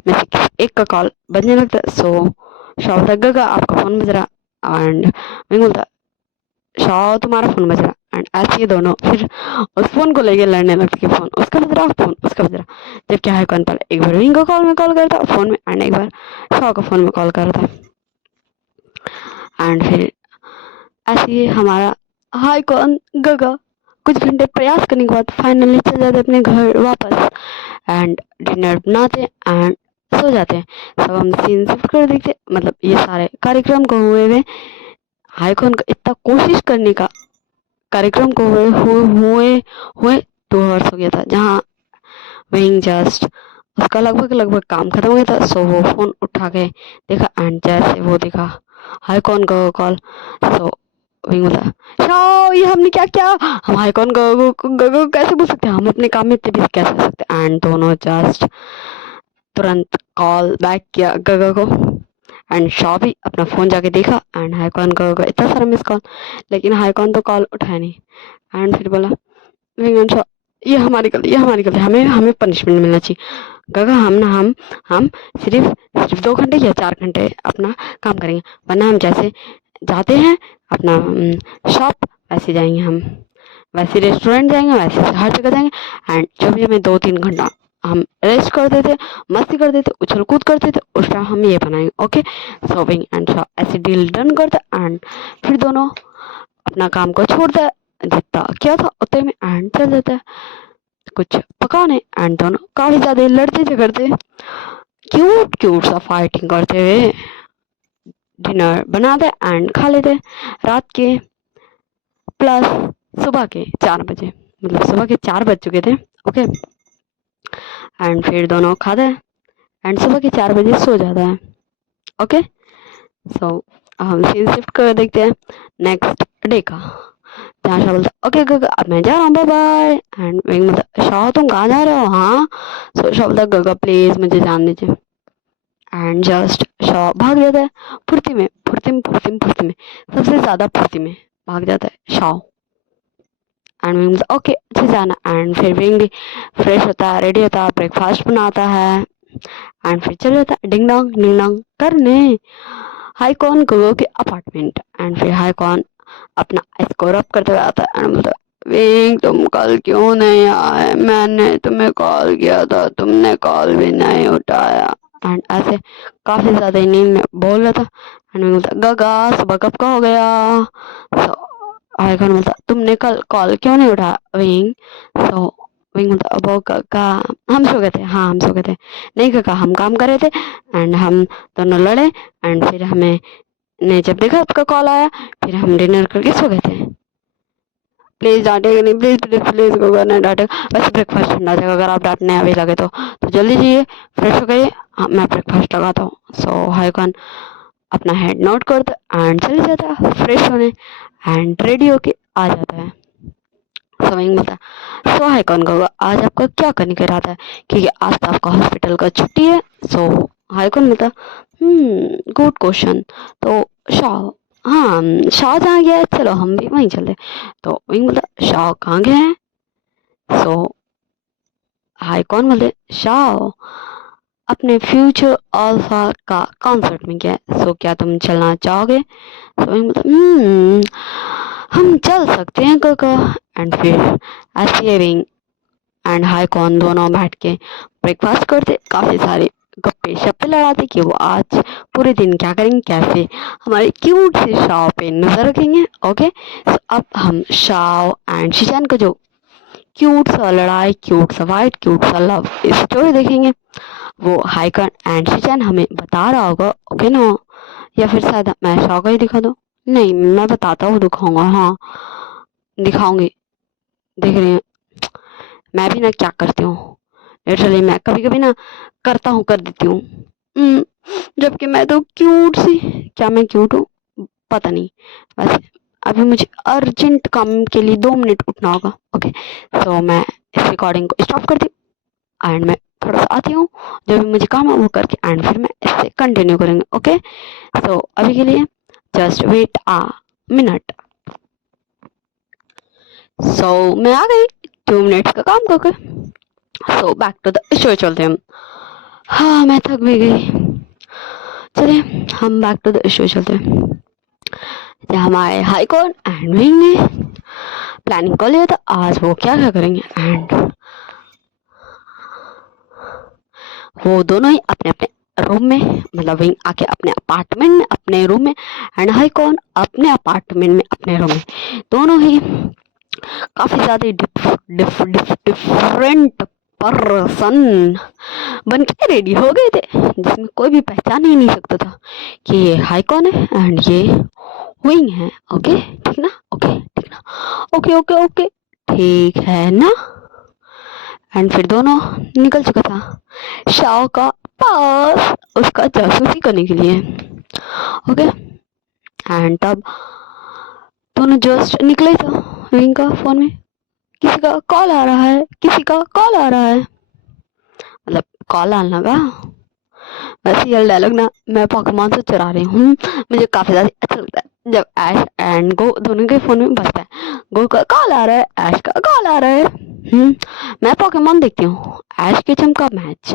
में से किसी एक का कॉल बजने लगता है। सो शाह बोलता है, गगा आपका फोन बज रहा। एंड विंग बोलता है, शाह तुम्हारा फोन बज रहा। एंड ऐसे ही दोनों फिर उस फोन को लेके लड़ने लगते कि फोन उसका बज रहा, फोन उसका बज रहा। जब क्या है कौन पहले एक बार विंग का कॉल में कॉल करता फोन में एंड एक बार शाह का फोन में कॉल करता। एंड फिर ऐसे ही हमारा हाई कौन गगा कुछ घंटे प्रयास करने के बाद फाइनली चल जाते अपने घर वापस। एंड डिनर बनाते एंड सो जाते हैं। सब हम सीन शिफ्ट कर देखते, मतलब ये सारे कार्यक्रम को हुए हुए हाईकॉन का इतना कोशिश करने का कार्यक्रम को हुए 2 आवर्स हो गया था, जहाँ विंग जस्ट उसका लगभग काम खत्म हो गया था। सो वो फोन उठा के देखा एंड जैसे वो देखा हाईकॉन का कॉल। सो विंग बोला, शाह ये हमने क्या किया, हम हाईकॉन को कैसे बोल सकते हैं, हम अपने काम में इतने बिजी कैसे हो सकते। एंड दोनों जस्ट तुरंत कॉल बैक किया गगा को। एंड शाह भी अपना फ़ोन जाके देखा एंड हाईकॉन का इतना सारा मिस कॉल, लेकिन हाईकॉन तो कॉल उठाया नहीं। एंड फिर बोला विंग एंड शाह, ये हमारी गलती, हमें हमें पनिशमेंट मिलना चाहिए गगा, हम ना हम सिर्फ सिर्फ 2 घंटे या 4 घंटे अपना काम करेंगे, वरना हम जैसे जाते हैं अपना शॉप वैसे जाएंगे, हम वैसे रेस्टोरेंट जाएंगे, वैसे हर जगह जाएंगे। एंड जो भी हमें 2-3 घंटा हम रेस्ट करते थे, मस्ती करते थे, उछल कूद करते थे, उस टाइम हम ये बनाएंगे। Okay, so wing and Shaw ऐसे डील डन करते एंड फिर दोनों अपना काम को छोड़ता है, जितना किया था उतने में एंड चल जाता है कुछ पकाने एंड दोनों काफी ज्यादा लड़ते झगड़ते क्यूट क्यूट सा फाइटिंग करते हुए डिनर बनाते एंड खा लेते रात के प्लस सुबह के 4 बजे, मतलब सुबह के 4 बज चुके थे। ओके, एंड फिर दोनों खाते हैं एंड सुबह के 4 बजे सो जाता है। ओके, सो हम सीन शिफ्ट कर देखते हैं नेक्स्ट डे का, जहाँ शाह बोलता है ओके गगा अब मैं जा रहा हूँ, बाय बाय। एंड विंग बोलता शाह तुम कहाँ जा रहे हो? हाँ। सो शाह बोलता गगा प्लीज मुझे जान दीजिए एंड जस्ट शाह भाग जाता है फुर्ती में फुर्ती में फुर्ती में फुर्ती में, सबसे ज्यादा फुर्ती में भाग जाता है शाह। एंड विंग बोलता ओके अच्छे जाना एंड फिर विंग भी फ्रेश होता है, रेडी होता है, ब्रेकफास्ट बनाता है एंड फिर चल जाता है डिंग डोंग करने हाई कॉन गगो के अपार्टमेंट। एंड फिर हाई कॉन अपना स्कोर अप करते हुए आता है एंड बोलता विंग तुम कल क्यों नहीं आए? मैंने तुम्हें कॉल किया था, तुमने कॉल भी नहीं उठाया। एंड ऐसे काफी ज्यादा नींद में बोल रहा था एंड बोलता गगा सुबह कब का हो गया? सो आइकन बोलता तुमने कल कॉल क्यों नहीं उठाया विंग? सो विंग बोलता वो गगा हम सो गए थे, हाँ हम सो गए थे। नहीं गगा हम काम कर रहे थे एंड हम दोनों लड़े एंड फिर हमें ने जब देखा आपका कॉल आया फिर हम डिनर करके सो गए थे। प्लीज डांटेगा नहीं, प्लीज प्लीज प्लीज गगा नहीं डांटेगा। वैसे ब्रेकफास्ट ठंडा जाएगा अगर आप डांटने अभी लगे तो जल्दी जाइए फ्रेश हो गए, मैं ब्रेकफास्ट लगाता हूँ। सो हाईकॉन अपना हेड नोट करता एंड चले जाता है फ्रेश होने एंड रेडी होके आ जाता है। सविंग बोलता है सो हाईकॉन गगा आज आपका क्या करने का इरादा है, क्योंकि आज तो आपका हॉस्पिटल का छुट्टी है। सो हाईकॉन बोलता गुड क्वेश्चन। तो शाह हाँ शाह जहाँ गया है चलो हम भी वहीं चलते। तो विंग बोलता शाह कहाँ गए हैं? सो हाईकॉन बोलते शाह अपने फ्यूचर अल्फा का कॉन्सर्ट में गया है, सो क्या तुम चलना चाहोगे? सो विंग बोलता हम चल सकते हैं गगा। एंड फिर ऐसे विंग एंड हाईकॉन दोनों बैठ के ब्रेकफास्ट करते, काफी सारे गप्पे शप्पे लड़ाते कि वो आज पूरे दिन क्या करेंगे, कैसे हमारे क्यूट से शाव पे नजर रखेंगे। ओके, तो अब हम शाव एंड शिजान का जो क्यूट सा लड़ाई, क्यूट सा फाइट, क्यूट सा लव स्टोरी देखेंगे। वो हाईकॉन एंड शिजान हमें बता रहा होगा। ओके ना, या फिर शायद मैं शाव का ही दिखा दूँ? नहीं मैं बताता हूँ, दिखाऊंगा, हाँ दिखाऊंगी। देख रही हैं मैं भी ना क्या करती हूँ, लिटरली मैं कभी कभी ना करता हूँ कर देती हूँ। जबकि मैं तो क्यूट सी, क्या मैं क्यूट हूँ? पता नहीं। वैसे अभी मुझे अर्जेंट काम के लिए 2 मिनट उठना होगा। ओके, तो मैं इस रिकॉर्डिंग को स्टॉप करती हूँ एंड मैं थोड़ा सा आती हूँ, जो भी मुझे काम है वो करके एंड फिर मैं इससे कंटिन्यू करेंगे। ओके, सो अभी के लिए just wait a minute. So मैं आ गई 2 मिनट्स का काम करके। So back to the story चलते हैं हम। हाँ मैं थक भी गई, चलिए हम बैक टू द स्टोरी चलते हैं। हमारे हाईकोर्ट एंड विंग ने प्लानिंग कर लिया था आज वो क्या क्या करेंगे एंड वो दोनों ही अपने अपने रूम में, मतलब विंग आके अपने अपार्टमेंट में अपने रूम में एंड हाईकॉन अपने अपार्टमेंट में अपने रूम में, दोनों ही काफी ज्यादा डिफरेंट पर्सन बन के रेडी हो गए थे, जिसमें कोई भी पहचान ही नहीं सकता था कि ये हाईकॉन है एंड ये विंग है। ओके ठीक ना, ओके ठीक ना, ओके ओके ओके ठीक है ना। एंड फिर दोनों निकल चुका था शाओ का पास उसका जासूसी करने के लिए। ओके, एंड तब दोनों जस्ट निकले था, विंग का फोन में किसी का कॉल आ रहा है, किसी का कॉल आ रहा है, मतलब कॉल आने लगा। वैसे ये डायलॉग ना मैं पोकेमॉन से चुरा रही हूँ, मुझे काफी ज्यादा अच्छा लगता है जब ऐश एंड गो दोनों के फोन में बजता है गो का कॉल आ रहा है, ऐश का कॉल आ रहा है। मैं पोकेमॉन देखती हूँ, ऐश के चमका मैच,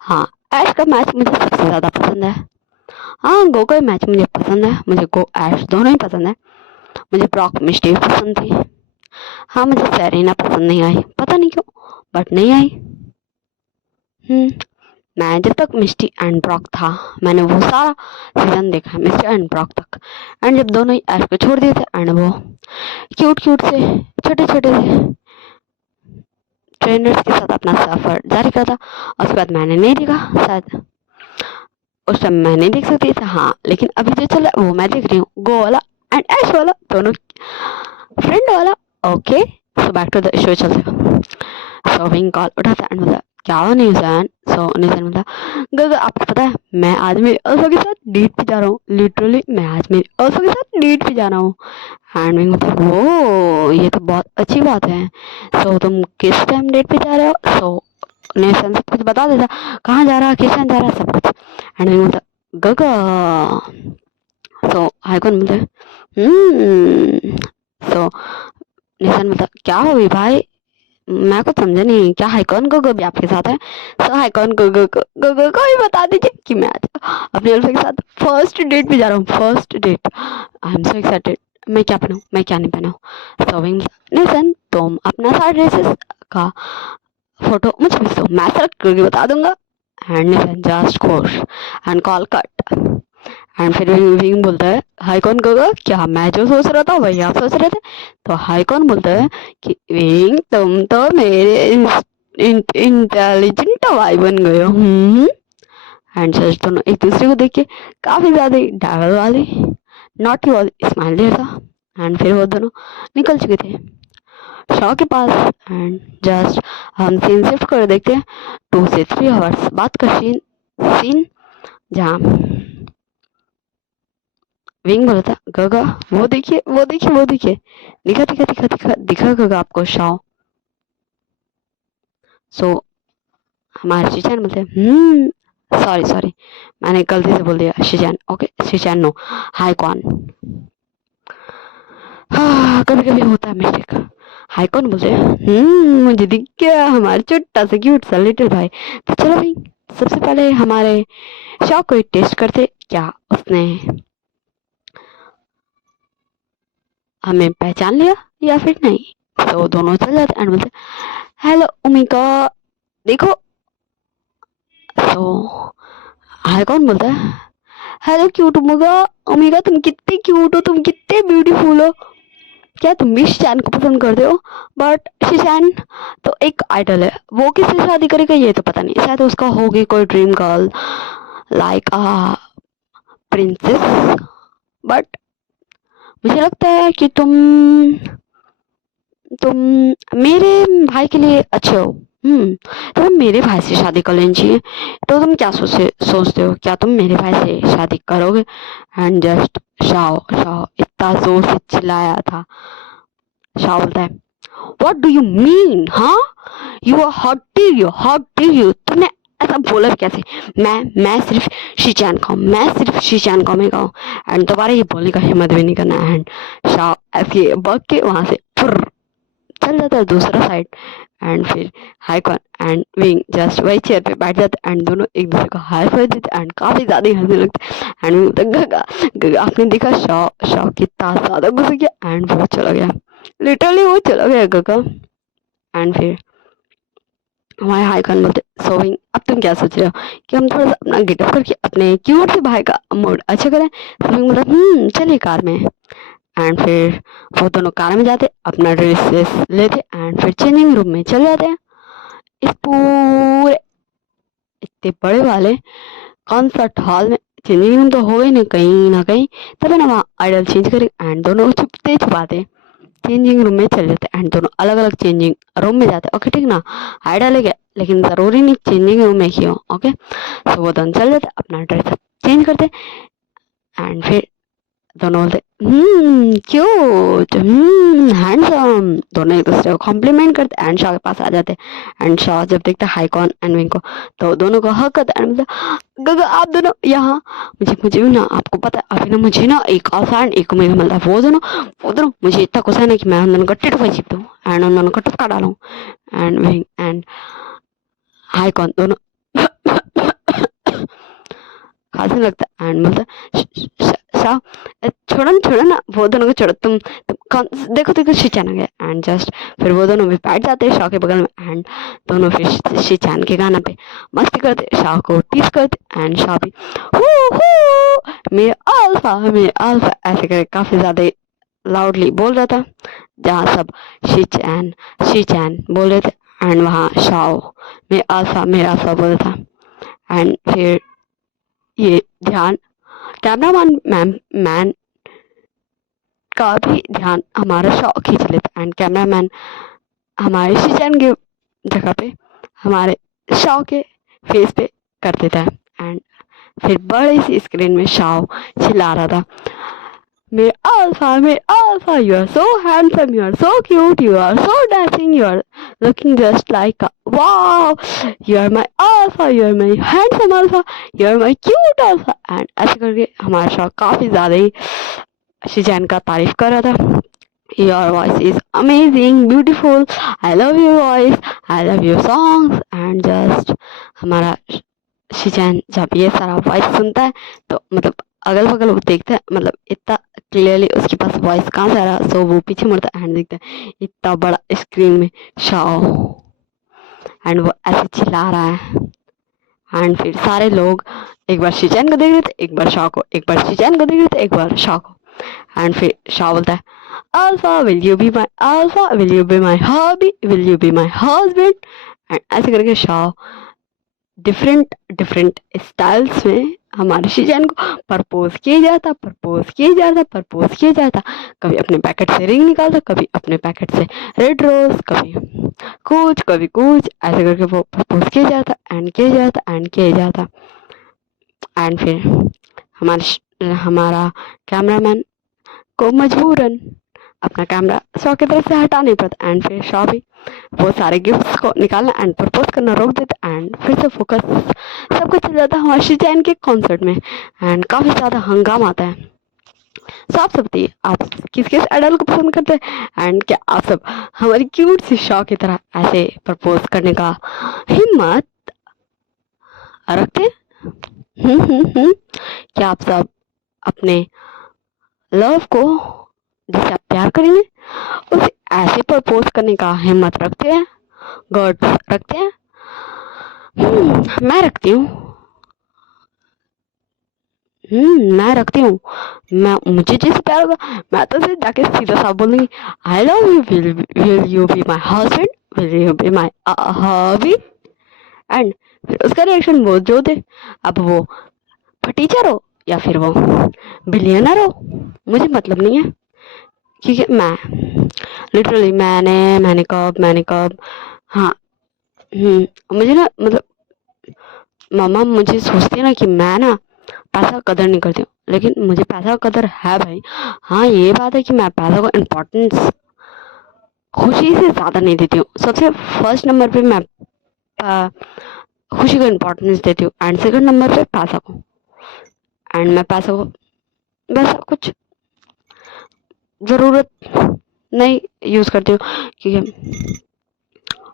हाँ ऐश का मैच मुझे सबसे ज्यादा पसंद है। हाँ गो का मैच मुझे पसंद है, मुझे गो ऐश दोनों ही पसंद है। मुझे ब्रॉक मिस्टी पसंद थी। हाँ मुझे सेरेना पसंद नहीं आई, पता नहीं क्यों बट नहीं आई। मैं जब तक मिस्टी एंड ब्रॉक था मैंने वो सारा सीजन देखा है, मिस्टी एंड ब्रॉक तक। एंड जब दोनों ही ऐश को छोड़ दिए थे एंड वो क्यूट क्यूट से छोटे छोटे से ट्रेनर्स के साथ अपना सफर जारी करा था। उसके बाद मैंने नहीं देखा, शायद उस टाइम मैं नहीं देख सकती थी, हाँ, लेकिन अभी जो चल रहा है वो मैं देख रही हूँ। गो वाला एंड ऐश वाला दोनों फ्रेंड वाला। Okay, so back to the show चलते। सो विंग कॉल उठाता एंड बोला क्या हो न्यूज़ैन। सो न्यूज़ैन बोला गग आपको पता है मैं आज मेरी अल्फा के साथ डेट पे जा रहा हूँ, लिटरली मैं आज मेरी अल्फा के साथ डेट पे जा रहा हूँ। एंड विंग बोलता वो ये तो बहुत अच्छी बात है। सो तुम किस टाइम डेट पे जा रहे हो। सो न्यूज़ैन सब कुछ बता देता, कहाँ जा रहा, किस टाइम जा रहा, सब कुछ। एंड विंग बोलता गग। सो हाइकॉन बोलते सो निशान बोलता क्या हुई भाई, मैं कुछ समझा नहीं, क्या हाइकॉन गोगो भी आपके साथ है। सो हाइकॉन गोगो को ही बता दीजिए कि मैं आज अपने गर्लफ्रेंड के साथ फर्स्ट डेट पे जा रहा हूँ, first date. I am so excited, मैं क्या पहनाऊँ, मैं क्या नहीं पहनाऊँ। सो निशन तुम अपना सारे ड्रेसेस का फोटो मुझे भेज दो, मैं सेलेक्ट करके बता दूंगा। And Neesham just course and call cut. And फिर विंग बोलता है हाई कौन होगा, क्या मैं जो सोच रहा था वही आप सोच रहे थे। तो हाई कौन बोलता है कि विंग तुम तो मेरे इंटेलिजेंट भाई बन गए हो। एंड सच दोनों एक दूसरे को देख के काफी ज्यादा डावल वाली नॉटी वाली स्माइल दे रहा था। एंड फिर वो दोनों निकल चुके थे शॉ के पास। एंड जस्ट हम सीन शिफ्ट कर देखते हैं 2 से 3 आवर्स बाद का सीन जहाँ विंग बोला था गगा वो देखिए वो देखिए वो देखिए, दिखा दिखा दिखा दिखा दिखा गगा आपको शाओ। सो हमारे शिचैन बोलते सॉरी सॉरी मैंने गलती से बोल दिया शिचैन। ओके शिचैन नो हाई कौन। हाँ कभी कभी होता है मिस्टेक। हाई कौन बोलते मुझे दिख गया हमारा छोटा सा क्यूट सा लिटिल भाई। तो चलो भाई सबसे पहले हमारे शाओ को टेस्ट करते, क्या उसने हमें पहचान लिया या फिर नहीं। तो दोनों चल जाते एंड बोलते हेलो ओमिका देखो। तो हाय कौन बोलता है हेलो क्यूट ओमिका, ओमिका तुम कितने क्यूट हो, तुम कितने ब्यूटीफुल हो, क्या तुम भी शिशान को पसंद करते हो। बट शिशान तो एक आइडल है, वो किससे शादी करेगा ये तो पता नहीं, शायद उसका होगी कोई dream girl like a princess. But मुझे लगता है कि तुम मेरे भाई के लिए अच्छे हो। तो तुम मेरे भाई से शादी कर लेनी चाहिए। तो तुम क्या सोचते हो, क्या तुम मेरे भाई से शादी करोगे। एंड जस्ट शाओ शाओ इतना जोर से चिल्लाया था। शाओ बोलता है व्हाट डू यू मीन, हाँ you are how do you तुमने ऐसा बोला भी कैसे। मैं सिर्फ शीचान का हूँ, मैं सिर्फ शीचान का मैं हूँ। एंड दोबारा ये बोलने का हिम्मत भी नहीं करना। एंड शाओ ऐसे बग के वहां से चल जाता है दूसरा साइड। एंड फिर Hai Kon and Wing just वही चेयर पे बैठ जाते एंड दोनों एक दूसरे को हाई फाइव देते एंड काफी ज्यादा हंसने लगते। एंड विंग बोलता गगा गगा आपने देखा शॉ शॉ कितना ज्यादा गुस्सा किया एंड वो चला गया, लिटरली वो चला गया गगा। एंड फिर हमारे हाई कॉन बोलते सो विंग अब तुम क्या सोच रहे हो कि हम थोड़ा सा अपना गेटअप करके अपने क्यूट से भाई का मूड अच्छा करें। सो विंग बोलता चलिए कार में। एंड फिर वो दोनों कार में जाते अपना ड्रेस लेते एंड फिर चेंजिंग रूम में चले जाते हैं। इस पूरे इतने बड़े वाले कॉन्सर्ट हॉल में चेंजिंग रूम तो हो गई ना कहीं, तभी ना वहाँ आइडल चेंज करे एंड दोनों छुपते छुपाते चेंजिंग रूम में चले जाते एंड दोनों अलग अलग चेंजिंग रूम में जाते। ओके ठीक ना, आइडल है क्या, लेकिन जरूरी नहीं चेंजिंग रूम में ही हो। ओके तो वो दोनों चल जाते अपना ड्रेस चेंज करते एंड फिर दोनों बोलते क्यूट हैंडसम, दोनों एक दूसरे को कॉम्प्लीमेंट करते एंड शॉ के पास आ जाते। एंड शॉ जब देखता हाईकॉन एंड विंग को तो दोनों को हक करता एंड बोलता गगा आप दोनों यहाँ, मुझे भी ना आपको पता है अभी ना मुझे ना एक आल्फा एंड एक ओमेगा मिलता है, वो दोनों मुझे इतना गुस्सा है कि मैं उन दोनों का टिट पर जीप दूँ एंड उन दोनों का टपका डालूँ। एंड विंग एंड हाईकॉन दोनों खांसने लगता है एंड बोलता शाह छोड़ो ना, वो दोनों को छोड़ो, तुम कौन, देखो देखो शिचान आ गया एंड जस्ट फिर वो दोनों भी बैठ जाते हैं शाह के बगल में एंड दोनों फिर शिचान के गाना पे मस्ती करते, शाह को टीज करते एंड शाह भी हु मेरे अल्फा ऐसे करके काफी ज्यादा लाउडली बोल रहा था, जहाँ सब शिचैन शिचैन बोल रहे थे एंड वहाँ शाओ मेरा अल्फा बोल रहा था एंड फिर ये ध्यान कैमरामैन मैन का भी ध्यान हमारा शॉ खींच लेता एंड कैमरामैन हमारे शिचैन के जगह पे हमारे शॉ के फेस पे कर देता है एंड फिर बड़ी सी स्क्रीन में शाओ चिल्ला रहा था, मेरे alpha, you are so handsome, you are so cute, you are so dancing, you are looking just like a wow, you are my alpha, you are my handsome alpha, you are my cute alpha and ऐसे करके हमारा शॉ काफी ज्यादा ही शिजैन का तारीफ कर रहा था। Your voice is amazing, beautiful, I love your voice, I love your songs and just हमारा शिजैन जब ये सारा वॉइस सुनता है तो मतलब अगल बगल वो देखता है, मतलब इतना क्लियरली उसके पास वॉइस कहाँ से आ रहा, सो वो पीछे मुड़ता है एंड देखता है इतना बड़ा स्क्रीन में शाओ एंड वो ऐसे चिल्ला रहा है एंड फिर सारे लोग एक बार शिचैन को देख रहे थे, एक बार शाओ को, एक बार शिचैन को देख रहे थे, एक बार शाओ को एंड फिर शाओ बोलता है, alpha will you be my alpha, will you be my hobby, will you be my husband and ऐसे करके शाओ डिफरेंट डिफरेंट स्टाइल्स में हमारे शिजैन को प्रपोज किया जाता, कभी अपने पैकेट से रिंग निकालता, कभी अपने पैकेट से रेड रोज, कभी कुछ ऐसे करके वो प्रपोज किया जाता एंड फिर हमारा कैमरामैन को मजबूरन अपना कैमरा शॉ की तरफ से हटा नहीं पड़ता एंड फिर शॉ भी वो सारे गिफ्ट्स को निकालना एंड प्रपोज करना रोक देता एंड फिर से फोकस सब कुछ चल जाता है हमारे शिचैन के कॉन्सर्ट में एंड काफ़ी ज़्यादा हंगामा आता है। तो आप सब बताइए, आप किस आइडल को पसंद करते हैं एंड क्या आप सब हमारी क्यूट सी शॉ की तरह ऐसे प्रपोज करने का हिम्मत रखते हैं? क्या आप सब अपने लव को जिसे आप प्यार करेंगे उसे ऐसे प्रपोज करने का हिम्मत रखते हैं, गॉड्स रखते हैं? मैं रखती हूँ, मैं मुझे जिससे प्यार होगा मैं तो उसे जाके सीधा साफ बोलूंगी, आई love you, will you be my husband, will you be my hobby and फिर उसका रिएक्शन वो जो दे, अब वो टीचर हो या फिर वो बिलियनर हो मुझे मतलब नहीं है, क्योंकि मैं लिटरली मैंने कब हाँ मुझे ना मतलब मामा मुझे सोचती है ना कि मैं ना पैसा कदर नहीं करती हूँ, लेकिन मुझे पैसा का कदर है भाई। हाँ ये बात है कि मैं पैसा को इम्पोर्टेंस खुशी से ज़्यादा नहीं देती हूँ, सबसे फर्स्ट नंबर पे मैं खुशी को इम्पोर्टेंस देती हूँ एंड सेकंड नंबर पे पैसा को एंड मैं पैसा को बस कुछ ज़रूरत नहीं यूज़ करती हूँ क्योंकि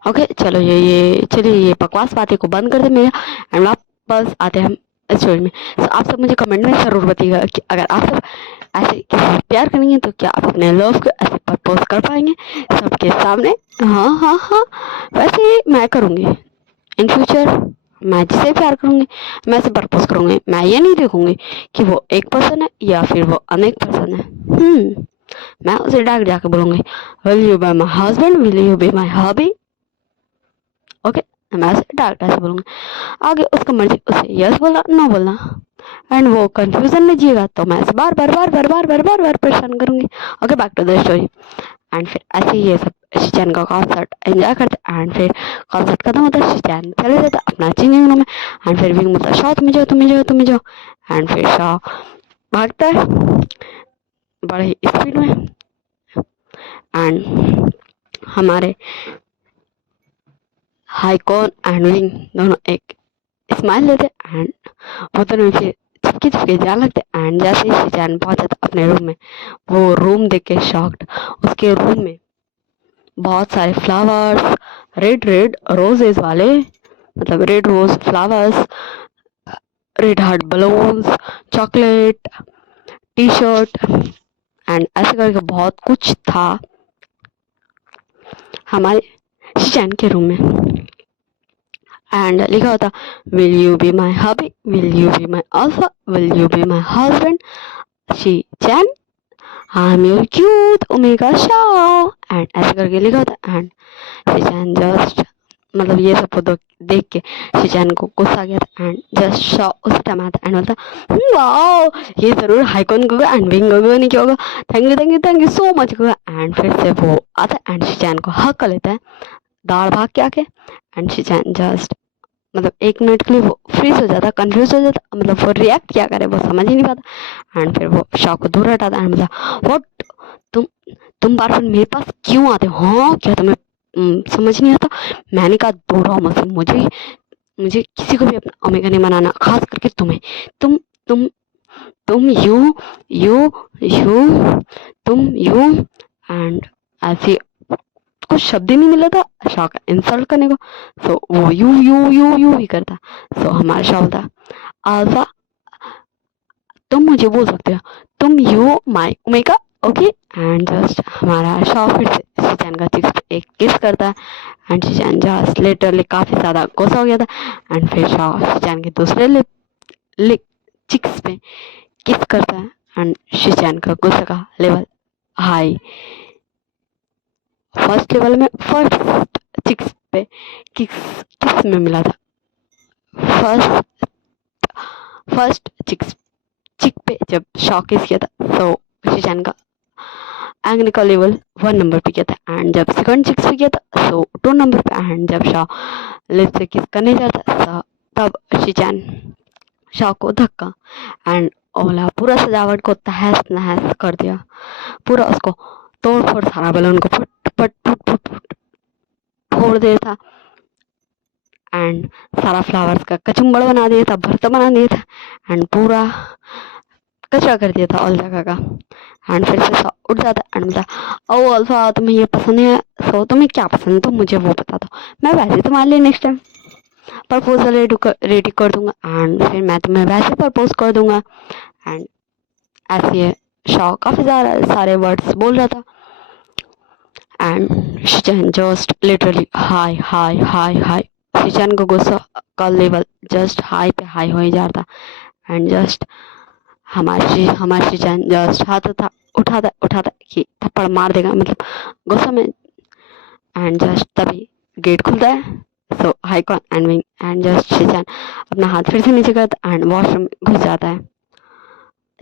ओके चलो चलिए ये बकवास बातें को बंद कर दे मेरा एंड वापस आते हैं हम स्टोरी में। तो आप सब मुझे कमेंट में ज़रूर बताइएगा कि अगर आप सब ऐसे किसी से प्यार करेंगे तो क्या आप अपने लव को ऐसे प्रपोज कर पाएंगे सबके सामने? हाँ वैसे मैं करूँगी इन फ्यूचर, मैं जिसे प्यार करूँगी मैं उसे प्रपोज करूँगी, मैं ये नहीं देखूँगी कि वो एक पर्सन है या फिर वो अनेक पर्सन है। मैं उसे डायरेक्ट जाके बोलूँगी, will you be my husband, will you be my hobby, okay मैं उसे डायरेक्ट ऐसे बोलूँगी, आगे उसका मर्जी उसे यस बोलना नो बोलना एंड वो कंफ्यूजन में जिएगा तो मैं बार बार परेशान करूँगी। Okay back to the story and फिर ऐसे ही ये सब शिचैन का कॉन्सर्ट एंजॉय करते एंड फिर कॉन्सर्ट खत्म होता है, शिचैन चले जाता अपना चेंजिंग रूम में एंड फिर विंग बोलता शॉ तुम्हें जाओ एंड फिर शॉ भागता है बड़े ही स्पीड में एंड हमारे हाईकॉन एंड विंग दोनों एक स्माइल लेते एंड वो दोनों फिर चिपके जाने लगते एंड जैसे ही शिचैन पहुंच जाता अपने रूम में, वो रूम देख के शॉक्ड, उसके रूम में बहुत सारे फ्लावर्स, रेड रोजेस वाले, मतलब red rose flowers, red heart balloons, chocolate, T shirt and ऐसे करके बहुत कुछ था हमारे शिचैन के रूम में। एंड लिखा होता will you be my hubby, will you be my alpha, will you be my husband Shichan, I am your cute omega Shao. And ऐसे करके लिखा होता। एंड शिचैन जस्ट मतलब ये सब फोटो देख के शिचैन को गुस्सा आ गया था एंड जस्ट शॉ उस टाइम आता एंड बोलता वाओ ये जरूर हाइकॉन होगा एंड विंग होगा नहीं क्या होगा, थैंक यू सो मच होगा। एंड फिर से वो आता एंड शिचैन को हक कर लेता है दाढ़ भाग के आके। एंड शिचैन जस्ट मतलब 1 मिनट के लिए वो फ्रीज हो जाता, कंफ्यूज हो जाता, मतलब वो रिएक्ट क्या करे वो समझ ही नहीं पाता। एंड फिर वो शॉ को दूर हटाता एंड मतलब व्हाट तुम बार बार मेरे पास क्यों आते हो, हाँ क्या तुम्हें समझ नहीं आता। मैंने कहा दोहराओ मत, मुझे किसी को भी अपना ओमेगा नहीं बनाना, खास करके तुम्हें। तुम तुम तुम यू यू तुम यू। एंड ऐसे कुछ शब्द ही नहीं मिला था शाह का इंसल्ट करने को, सो वो यू ही करता। सो हमारा शाह बोलता आल्फा तुम मुझे बोल सकते हो, तुम you my omega okay. And just हमारा शाह फिर से शिचैन का चिक्स पे एक किस करता है एंड शिचैन जस्ट लिटरली काफ़ी ज़्यादा गुस्सा हो गया था। एंड फिर शाह शिचैन के दूसरे लिप चिक्स पे किस करता है एंड शिचैन का गुस्सा का लेवल हाई। फर्स्ट लेवल में फर्स्ट चिक्स पे किस किस में मिला था, फर्स्ट फर्स्ट चिक पे जब शाह किस किया था तो शिचैन का एंग्री का लेवल 1 नंबर पे किया था। एंड जब सेकंड चिक्स पे किया था तो 2 नंबर पे। एंड जब शाह लिप से किस करने जाता तब शिचैन शाह को धक्का एंड ओला पूरा सजावट को तहस नहस कर दिया, पूरा उसको तोड़ फोड़ सारा बलून को फुट फट फुट फुट फुट फोड़ दिया था। एंड सारा फ्लावर्स का कचुम्बड़ बना दिया था, भरता बना दिया था एंड पूरा कचरा कर दिया था ऑल जगह का। एंड फिर से उठ जाता एंड बोला ओ अल्फा तुम्हें ये पसंद है, सो तुम्हें क्या पसंद है तुम मुझे वो बता दो, मैं वैसे तुम्हारे लिए नेक्स्ट टाइम प्रपोजल रेडी कर दूंगा एंड फिर मैं तुम्हें वैसे प्रपोज कर दूंगा। एंड ऐसे शॉ काफ़ी सारे वर्ड्स बोल रहा था and Shichan just literally high high high high. Shichan को गुस्सा का लेवल जस्ट हाई पे हाई हो ही जाता एंड जस्ट हमारे शिचैन जस्ट हाथ था उठाता कि थप्पड़ मार देगा मतलब गुस्सा में। एंड जस्ट तभी गेट खुलता है सो हाइकॉन एंड विंग एंड जस्ट शिचैन अपना हाथ फिर से नीचे करता एंड वॉशरूम घुस जाता है।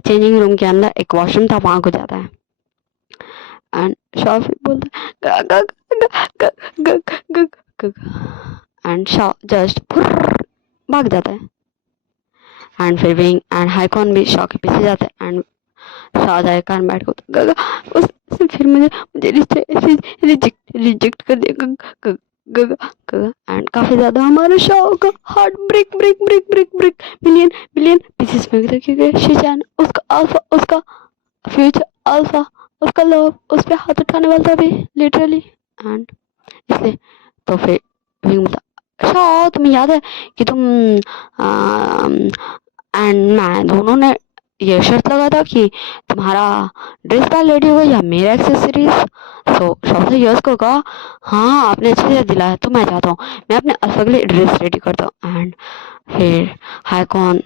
चेंजिंग रूम के अंदर एक वॉशरूम था वहां घुस जाता है एंड शाह बोलता एंड शाह जस्ट भाग जाता है। एंड फिर विंग एंड हाइकॉन भी शाह के पीछे जाते हैं एंड शाह जाए कान बैठ कर उसने फिर मुझे रिजेक्ट कर दिया एंड काफी ज्यादा हमारे शाह का heart break break break break break million million pieces में गिरा क्योंकि शिचैन उसका अल्फा उसका फ्यूचर अल्फा उसका लव उस पर हाथ उठाने वाला था भी लिटरली। एंड इसलिए तो फिर विंग बोला शाह तुम्हें याद है कि तुम एंड मैं दोनों ने ये शर्त लगा था कि तुम्हारा ड्रेस पैर रेडी होगा या मेरा एक्सेसरीज। सो शॉप से यस को कहा हाँ आपने अच्छे से दिलाया तो मैं चाहता हूँ मैं अपने अल्फा के लिए ड्रेस रेडी करता हूँ। एंड फिर हाइकॉन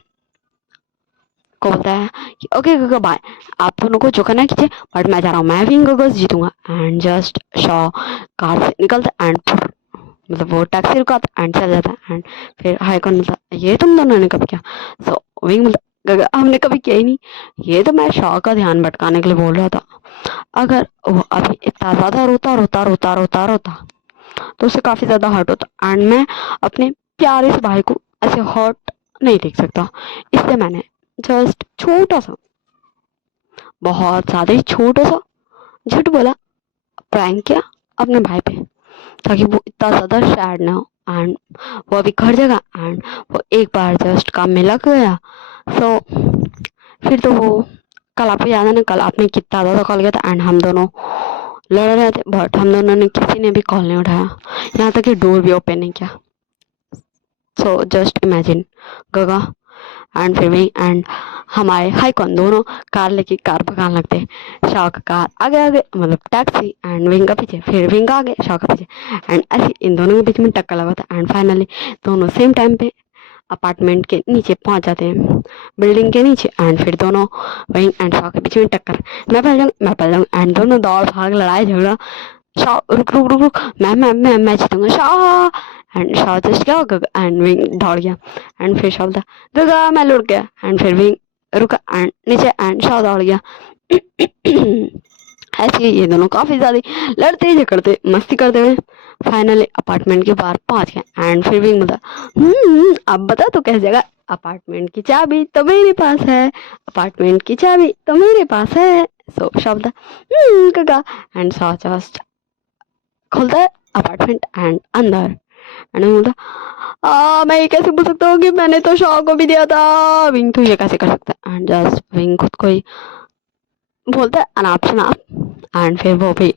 को बोलता है कि ओके गगा बाय आप दोनों को जो करना कीजिए बट मैं जा रहा हूँ मैं भी गगस जीतूंगा। एंड जस्ट शॉ कार से निकलता एंड मतलब वो टैक्सी रुकाता एंड चल जाता एंड फिर हाइकॉन बोलता ये तुम दोनों ने कब किया। सो विंग बोलता गगा हमने कभी किया ही नहीं, ये तो मैं शॉ का ध्यान भटकाने के लिए बोल रहा था। अगर वो अभी इतना ज़्यादा रोता रोता रोता रोता रोता तो उसे काफ़ी ज़्यादा हर्ट होता एंड मैं अपने प्यारे से भाई को ऐसे हर्ट नहीं देख सकता, इसलिए मैंने जस्ट छोटा सा बहुत ज़्यादा ही छोटा सा झूठ बोला, प्रैंक किया अपने भाई पे ताकि वो इतना ज़्यादा सैड ना हो। एंड वो अभी घर जाएगा एंड वो एक बार जस्ट काम में लग गया। सो फिर तो वो कल आपको याद है ना कल आपने कितना ज़्यादा कॉल किया था एंड हम दोनों लड़ रहे थे बट हम दोनों ने किसी ने भी कॉल नहीं उठाया, यहाँ तक कि डोर भी ओपन नहीं किया। सो जस्ट इमेजिन गगा एंड फिर विंग एंड हमारे हाईकॉन दोनों कार लेके कार भगाने लगते हैं। शाह का कार आगे आगे मतलब टैक्सी एंड विंग का पीछे, फिर विंग आगे शाह का पीछे, एंड ऐसे इन दोनों के बीच में टक्कर लगा था। एंड फाइनली दोनों सेम टाइम पे अपार्टमेंट के नीचे पहुंच जाते हैं, बिल्डिंग के नीचे। एंड फिर दोनों विंग एंड शाह के बीच में टक्कर, मैं पहले जाऊँ एंड दोनों दौड़ भाग लड़ाई झगड़ा। शाह रुक रुक रुक रुक, मैं जीतूंगा शाह। एंड शाह जस्ट क्या होगा एंड विंग दौड़ गया। एंड फिर शाह बोलता गगा मैं लुढ़क गया। एंड फिर विंग रुका एंड नीचे एंड शाह दौड़ गया। ऐसे ही ये दोनों काफी ज्यादा लड़ते झगड़ते मस्ती करते हुए फाइनली अपार्टमेंट के बाहर पहुंच गए। एंड फिर विंग बोला अब बता तो कैसी जगह, अपार्टमेंट की चाबी तो मेरे पास है, अपार्टमेंट की चाबी तो मेरे पास है। सो शाह बोलता काका, एंड शाह जस्ट खोलता है अपार्टमेंट एंड अंदर। एंड बोलता मैं ये कैसे बोल सकता हूँ कि मैंने तो शाह को भी दिया था, विंग तो ये कैसे कर सकता है। एंड जस्ट विंग खुद को ही बोलता है अनाप शनाप। एंड फिर वो भी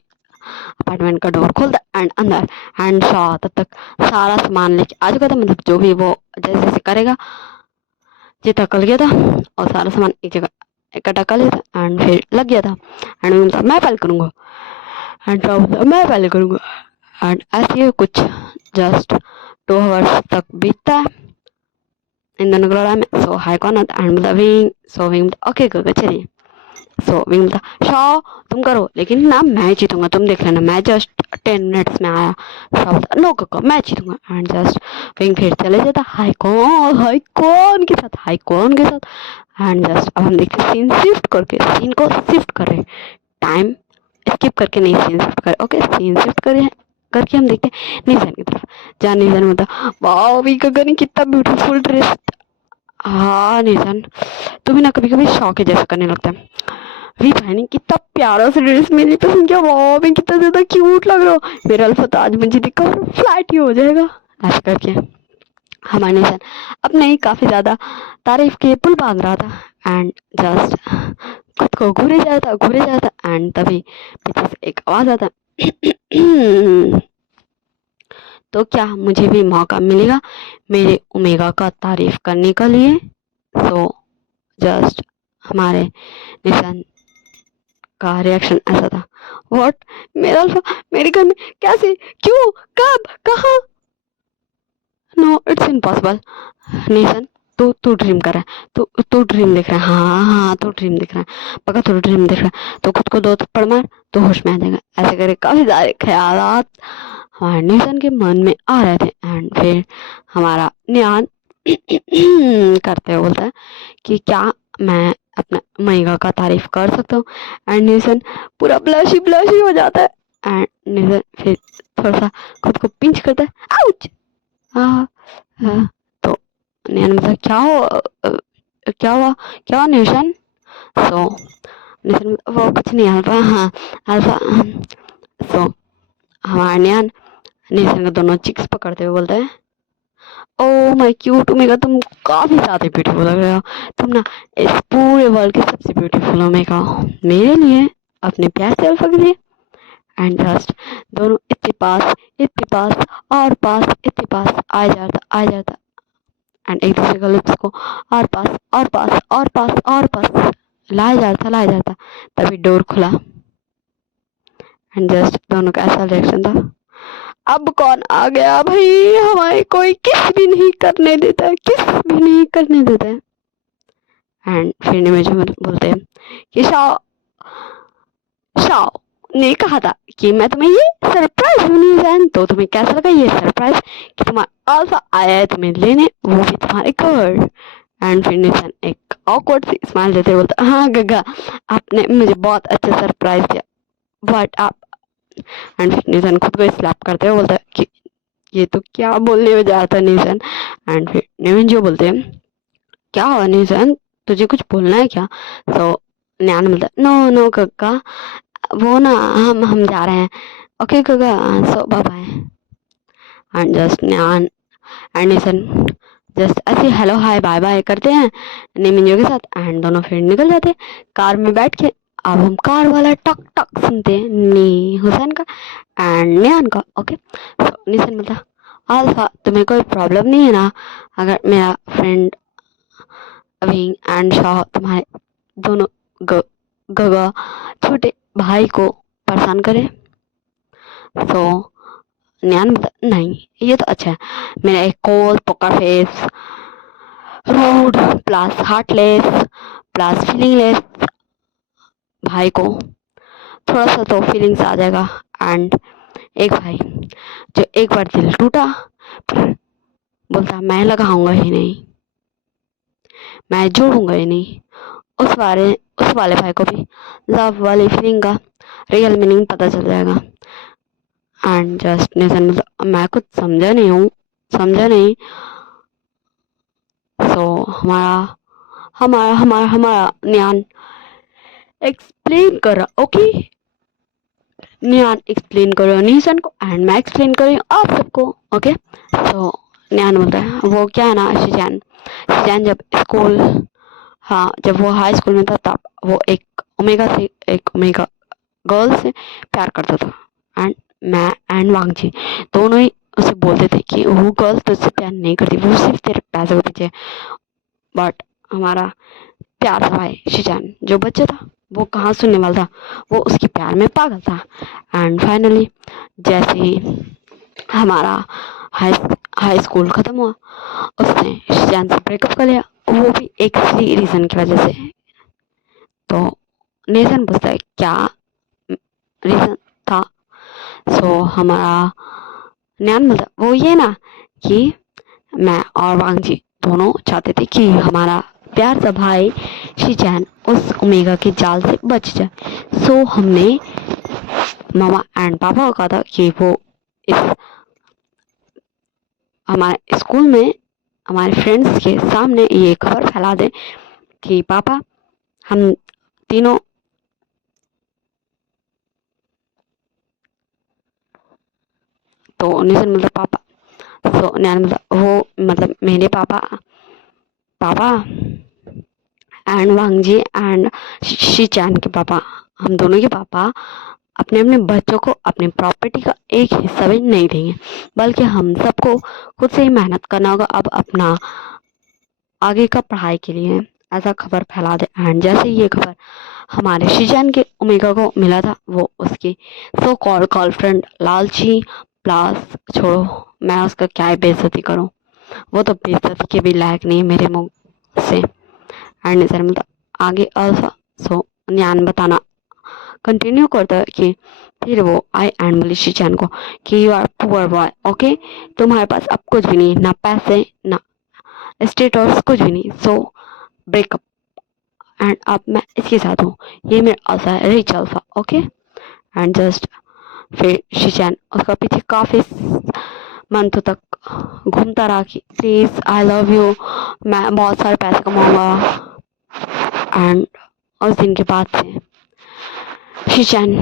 अपार्टमेंट का डोर खोलता है एंड अंदर। एंड शाह तब तक सारा सामान लेके आ चुका था, मतलब जो भी वो जैसे जैसे करेगा जितना कर गया था और सारा सामान एक जगह इकट्ठा कर लिया था। एंड फिर लग गया था। एंड बोलता मैं पहले करूँगा, एंड शाह बोलता मैं पहले करूँगा। एंड ऐसे ही कुछ जस्ट 2 आवर्स तक बीतता है इन दोनों की लड़ाई में। सो हाई कौन आता एंड बोलता विंग। सो विंग बोलता ओके चलिए। सो विंग बोलता शाह तुम करो लेकिन ना मैं जीतूंगा, तुम देख लेना, मैं जस्ट 10 मिनट्स में आया। शाह बोलता नो काका मैं जीतूंगा। एंड जस्ट विंग फिर चले जाता हाई कौन के साथ। एंड जस्ट अब हम देखते सीन शिफ्ट करके, सीन को शिफ्ट कर रहे, टाइम स्किप करके नहीं सीन शिफ्ट कर। ओके सीन शिफ्ट करे करके हम देखते हैं निशान की तरफ, जहाँ निशान होता वाह भी गगन कितना ब्यूटीफुल ड्रेस। हाँ निशान तू भी ना कभी कभी शौक है जैसा करने लगता है। वी बहनी कितना प्यारा सा ड्रेस मेरी पसंद किया, वाह मैं कितना ज्यादा क्यूट लग रहा हूँ, मेरा अल्फा आज मुझे दिखा फ्लैट ही हो जाएगा ऐसा करके। हमारे निशान अपने ही काफी ज्यादा तारीफ के पुल बांध रहा था। एंड जस्ट खुद को घूरे जाता एंड तभी पीछे से एक आवाज आता तो क्या मुझे भी मौका मिलेगा मेरे ओमेगा का तारीफ करने के लिए। सो जस्ट हमारे निशान का रिएक्शन ऐसा था व्हाट मेरा अल्फा मेरे घर में कैसे क्यों कब कहाँ, नो इट्स इम्पॉसिबल। निशान तू ड्रीम कर रहा है, तू ड्रीम देख रहा है, हाँ तू ड्रीम देख रहा है पक्का तू ड्रीम देख रहा है, तो खुद को 2 थप्पड़ मार तो होश में आ जाएगा। ऐसे करके काफी सारे ख्यालात हमारे निशान के मन में आ रहे थे। एंड फिर हमारा नियान करते हुए बोलता है कि क्या मैं अपना मैगा का तारीफ कर सकता हूँ। एंड निशान पूरा ब्लशी हो जाता है। एंड निशान फिर थोड़ा सा खुद को पिंच करता है आउच। तो निशान बोलता क्या हुआ निशान। सो निशान वो कुछ नहीं अल्फा, हाँ अल्फा। सो हमारा निशान का दोनों चिक्स पकड़ते हुए बोलते हैं ओ माय क्यूट ओमेगा तुम काफी ज्यादा ब्यूटीफुल लग रहे हो, तुम ना इस पूरे वर्ल्ड की सबसे ब्यूटीफुल ओमेगा मेरे लिए, अपने प्यार से अल्फा के लिए। एंड जस्ट दोनों इतने पास और पास इतने पास आ जाता एंड एक दूसरे का लिप्स को और पास लाया जाता तभी डोर खुला। एंड जस्ट दोनों का ऐसा रिएक्शन था अब कौन आ गया भाई, हमारे कोई किस भी नहीं करने देता है। एंड फिर मुझे बोलते हैं कि शाह ने कहा था कि मैं तुम्हें ये सरप्राइज दूंगी जान, तो तुम्हें कैसा लगा ये सरप्राइज कि तुम्हारा अल्फा आया है तुम्हें लेने, वो भी तुम्हारे घर। एंड फिर निशान एक ऑकवर्ड सी स्माइल देते बोलता हाँ गगा आपने मुझे बहुत अच्छा सरप्राइज दिया बट आप। एंड फिर निशान खुद को स्लैप करते हुए बोलता है कि ये तो क्या बोलने में जाता निशान। एंड फिर निविन जो बोलते हैं क्या हुआ निशान तुझे कुछ बोलना है क्या। सो न्यान बोलता नो गगा वो ना हम जा रहे हैं okay Gaga so bye bye. And just Nyan and Nishan just ऐसे हेलो हाय बाय बाय करते हैं निमिंजो के साथ। एंड दोनों फिर निकल जाते कार में बैठ के। अब हम कार वाला टक टक सुनते हैं नी हुसैन का एंड नियान का। ओके सो निशान बोलता अल्फा तुम्हें कोई प्रॉब्लम नहीं है ना अगर मेरा फ्रेंड विंग एंड शाह तुम्हारे दोनों गगा छोटे भाई को परेशान करे। तो न्यान नहीं, ये तो अच्छा है। मेरा एक cold poker face rude plus heartless plus feelingless भाई को थोड़ा सा तो फीलिंग्स आ जाएगा। एंड एक भाई जो एक बार दिल टूटा फिर बोलता मैं लगाऊंगा ही नहीं, मैं जोड़ूंगा ही नहीं, उस वाले भाई को भी लव वाली फीलिंग का रियल मीनिंग पता चल जाएगा। एंड जस्ट नेशन मतलब मैं कुछ समझा नहीं। सो हमारा हमारा हमारा हमारा न्यान एक्सप्लेन करा। ओके, न्यान एक्सप्लेन करो निशन को एंड मैं एक्सप्लेन करी आप सबको। ओके, सो न्यान बोलता है वो क्या है ना, शिजान जब स्कूल, हाँ जब वो हाई स्कूल में था तब वो एक ओमेगा गर्ल से प्यार करता था। एंड मैं एंड वांगजी दोनों ही उसे बोलते थे कि वो गर्ल तुझसे प्यार नहीं करती, वो सिर्फ तेरे पैसे के पीछे। बट हमारा प्यार था भाई शिजान जो बच्चा था वो कहाँ सुनने वाला था, वो उसके प्यार में पागल था। एंड फाइनली जैसे ही हमारा हाई हाई स्कूल खत्म हुआ उसने शिजान से ब्रेकअप कर लिया, वो भी एक इसी रीजन की वजह से। तो नेशन पूछता है क्या रीजन था। सो हमारा न्यान बोलता वो ये ना कि मैं और वांगजी दोनों चाहते थे कि हमारा प्यार सा भाई शिचैन उस ओमेगा के जाल से बच जाए। सो हमने मामा एंड पापा को कहा था कि वो इस हमारे स्कूल में हमारे फ्रेंड्स के सामने ये खबर फैला दे कि पापा हम तीनों तो निशन मतलब पापा, सो न्यान मतलब वो मतलब मेरे पापा पापा एंड वांगजी एंड शिचैन के पापा, हम दोनों के पापा अपने अपने बच्चों को अपनी प्रॉपर्टी का एक हिस्सा भी नहीं देंगे, बल्कि हम सबको खुद से ही मेहनत करना होगा अब अपना आगे का पढ़ाई के लिए। ऐसा खबर फैला दे। एंड जैसे ये खबर हमारे शिजान के ओमेगा को मिला था वो उसकी सो कॉल गर्लफ्रेंड लालची प्लस छोड़ो मैं उसका क्या ही बेइज्जती करूं, वो तो बेइज्जती के भी लायक नहीं है मेरे मुंह से। एंड सर मतलब आगे अल्फा सो न्यान बताना कंटिन्यू करता है कि फिर वो आई एंड बोली शिचान को कि you are poor boy. Okay, तुम्हारे पास अब कुछ भी नहीं, ना पैसे ना स्टेटस कुछ भी नहीं, सो ब्रेकअप। एंड अब मैं इसके साथ हूँ, ये मेरा आशा है rich alpha. Okay, and just फिर शिचान उसका पीछे काफी मंथ तक घूमता रहा कि प्लीज आई लव यू, मैं बहुत सारे पैसे कमाऊंगा। एंड उस दिन के बाद से शिचान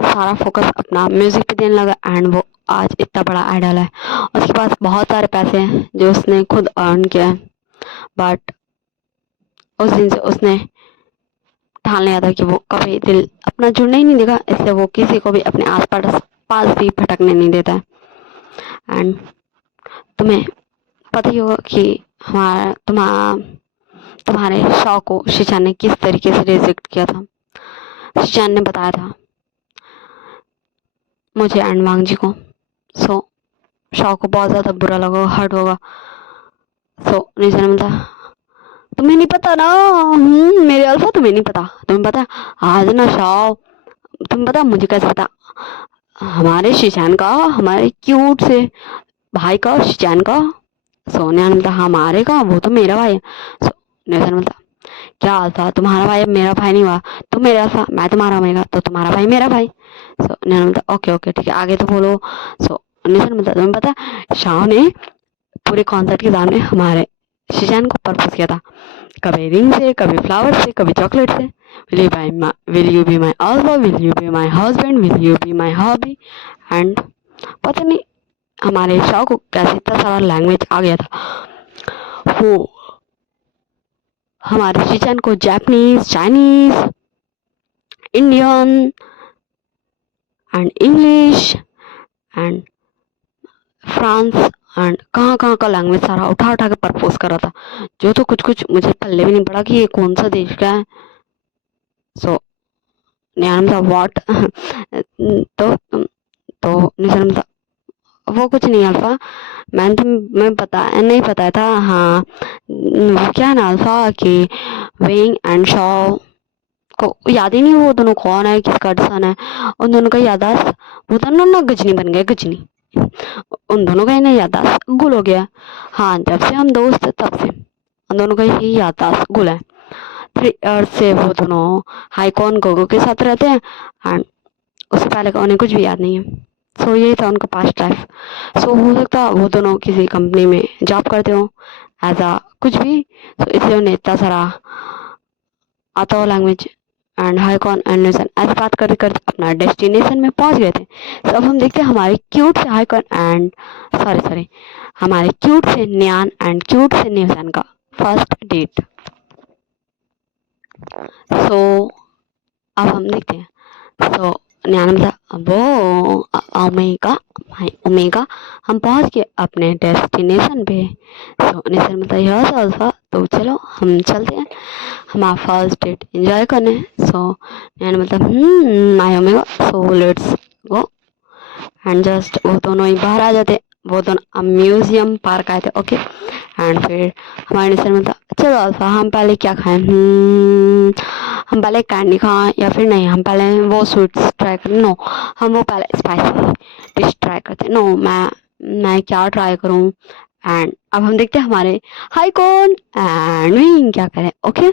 सारा फोकस अपना म्यूजिक पे देने लगा एंड वो आज इतना बड़ा आइडल है, उसके पास बहुत सारे पैसे हैं जो उसने खुद अर्न किया है। बट उस दिन से उसने ठान लिया था कि वो कभी दिल अपना जुड़ने ही नहीं देगा, इसलिए वो किसी को भी अपने आसपास पास भी भटकने नहीं देता है। एंड तुम्हें पता ही होगा कि हमारा तुम्हारे शौक को शिचान ने किस तरीके से रिजेक्ट किया था। शिचान ने बताया था मुझे एंड वांगजी को। सो शौक को बहुत ज़्यादा बुरा लगा, हर्ट होगा। सो निशान बोलता तुम्हें नहीं पता ना, मेरे अल्फा तुम्हें नहीं पता, तुम्हें पता आज ना शाओ, तुम्हें पता मुझे कैसे पता, हमारे शिशान का हमारे क्यूट से भाई का शिशान का। सो निशान बोलता हमारे का, वो तो मेरा भाई है। सो निशान बोलता क्या अल्फा तुम्हारा भाई मेरा भाई नहीं हुआ, तुम मेरा अल्फा मैं तुम्हारा ओमेगा तो तुम्हारा भाई मेरा भाई। सो निशान बोलता ओके ओके ठीक है आगे तो बोलो। सो निशान बोलता तुम्हें पता शाह ने पूरे कॉन्सर्ट के सामने हमारे शिजान को प्रपोज किया था, कभी रिंग से कभी फ्लावर से कभी चॉकलेट से। Will you be my alpha, will you be my husband, will you be my hobby. And पता नहीं हमारे शाह को कैसे इतना सारा लैंग्वेज आ गया था, वो हमारे शिजान को Japanese Chinese Indian and English and France and कहाँ कहाँ का लैंग्वेज सारा उठा उठा के प्रपोज कर रहा था, जो तो कुछ कुछ मुझे पल्ले भी नहीं पड़ा कि ये कौन सा देश का है। सो नियान था व्हाट तो निशान था वो कुछ नहीं अल्फा। मैं पता नहीं पता था। हाँ वो क्या है ना अल्फा कि वेंग एंड शॉ को याद ही नहीं वो दोनों कौन है किसका सन है। उन दोनों का यादाश्त वो दोनों ना गजनी बन गए गजनी। उन दोनों का ही ना यादाश्त गुल हो गया। हाँ जब से हम दोस्त थे तब से उन दोनों का ही यादाश्त गुल है। 3 इयर्स से वो दोनों हाईकॉन गोगो के साथ रहते हैं एंड उससे पहले का उन्हें कुछ भी याद नहीं है। सो यही था उनका पास्ट लाइफ। सो हो सकता वो दोनों किसी कंपनी में जॉब करते हो एज आ कुछ भी। सो इसलिए उन्हें इतना सारा आता हो लैंग्वेज एंड हाईकॉन एंड नेशन ऐसे बात करते करते अपना डेस्टिनेशन में पहुंच गए थे। तो अब हम देखते हैं हमारे क्यूट से हाईकॉन एंड सॉरी हमारे क्यूट से न्यान एंड क्यूट से नेशन का फर्स्ट डेट। सो अब हम देखते हैं। सो न्यान मतलब वो ओमेगा ओमेगा हम पहुंच गए अपने डेस्टिनेशन पे। सो नेशन मतलब यह था तो चलो हम चलते हैं हमारा फर्स्ट डेट एंजॉय करने। सो न्यान मतलब I omega so let's go and just वो दोनों ही बाहर आ जाते। वो दोनों म्यूजियम पार्क आए थे ओके। एंड फिर हमारे नेशन में था चलो अल्फा हम पहले क्या खाएं। हम पहले कैंडी खाएं या फिर नहीं हम पहले वो स्वीट्स ट्राई करें। नो हम वो पहले स्पाइसी डिश ट्राई करते। नो मैं क्या ट्राई करूं। एंड अब हम देखते हैं हमारे हाई कॉर्न एंड विंग क्या करें ओके।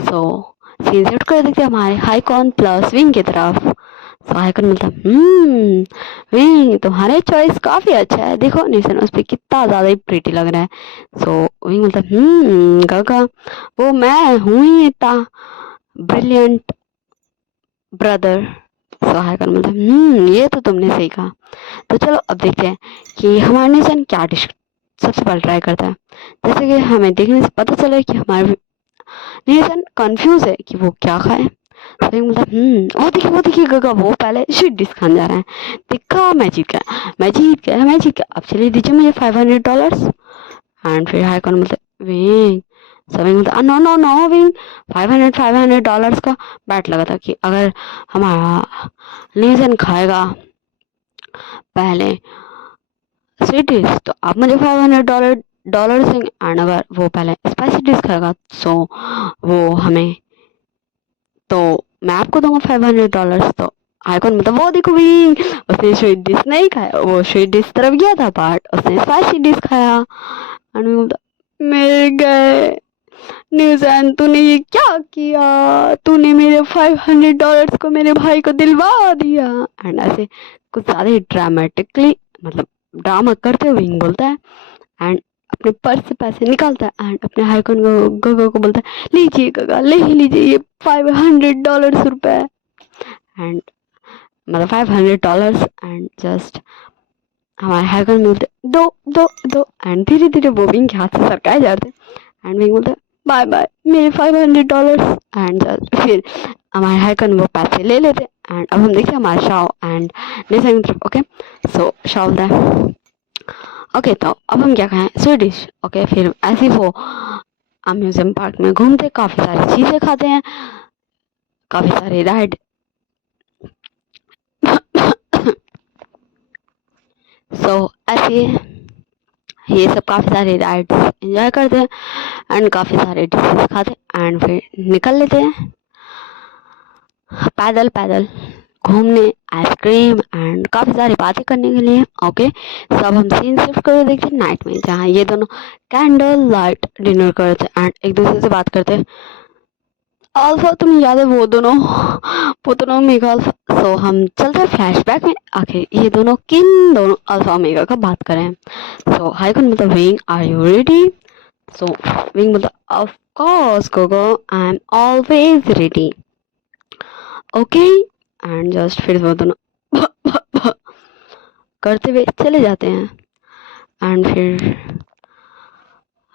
सो सीन शिफ्ट कर देखते हैं हमारे हाई कॉर्न प्लस विंग की तरफ। सहायक मतलब विंग तुम्हारे चॉइस काफी अच्छा है देखो निशन उस पे कितना ज्यादा ही प्रीटी लग रहा है। सो विंग मतलब गगा वो मैं हूँ ही इतना ब्रिलियंट ब्रदर। सहायक मतलब ये तो तुमने सही कहा। तो चलो अब देखते हैं कि हमारा निशन क्या डिश सबसे पहले ट्राई करता है। जैसे कि हमें देखने से पता चला कि हमारा निशन कंफ्यूज है कि वो क्या खाए। तो मतलब वो देखिए गगा वो पहले स्वीट डिश खाने जा रहा है। देखा मैं जीत गया अब चलिए दीजिए मुझे $500। एंड फिर हाईकॉन मतलब विंग सभी मतलब नो नो नो विंग $500 का बैट लगा था कि अगर हमारा लीजन खाएगा पहले स्वीट डिश तो आप मुझे $500 देंगे। एंड अगर वो पहले स्पाइसी डिश खाएगा सो वो हमें तो मैं आपको दूंगा $500। तो आइकॉन मतलब वो देखो भी उसने स्वीट डिश नहीं खाया वो स्वीट डिश तरफ गया था बट उसने स्पाइसी डिश खाया। एंड मैं बोलता मिल गए न्यूजैन तूने ये क्या किया तूने मेरे $500 को मेरे भाई को दिलवा दिया। एंड ऐसे कुछ ज्यादा ही ड्रामेटिकली मतलब ड्रामा करते हुए विंग बोलता है एंड अपने पर्स से पैसे निकालता है एंड अपने हाइकॉन को गगा को बोलता है लीजिए गगा ले ही लीजिए ये $500 रुपए। एंड मतलब $500 एंड जस्ट हमारे हाइकॉन बोलते दो दो दो एंड धीरे धीरे वो विंग के हाथ से सरकाए जाते एंड विंग बोलते बाय बाय मेरे $500। एंड जस्ट फिर हमारे हाइकॉन वो पैसे ले लेते एंड अब हम देखते हैं हमारे शाओ एंड नेशन की तरफ ओके। सो शाओ बोलता है ओके तो अब हम क्या खाएं स्वीडिश ओके। फिर ऐसे वो म्यूजियम पार्क में घूमते काफी सारी चीजें खाते हैं काफी सारे राइड सो ऐसे ये सब काफी सारे राइड्स एंजॉय करते हैं एंड काफी सारे डिशेस खाते हैं एंड फिर निकल लेते हैं पैदल पैदल घूमने आइसक्रीम एंड काफी सारी बातें करने के लिए ओके। सब हम सीन शिफ्ट कर देखते हैं नाइट में जहाँ ये दोनों कैंडल लाइट डिनर करते एंड एक दूसरे से बात करते हैं। अल्फा तुम्हें याद है वो दोनों मेगा अल्फा। सो हम चलते हैं फ्लैशबैक में आखिर ये दोनों किन दोनों अल्फा मेगा का बात करें। सो हाइकन मतलब Wing are you ready. So Wing मतलब of course Gogo I am always ready okay. And just फिर वो दोनों करते हुए चले जाते हैं एंड फिर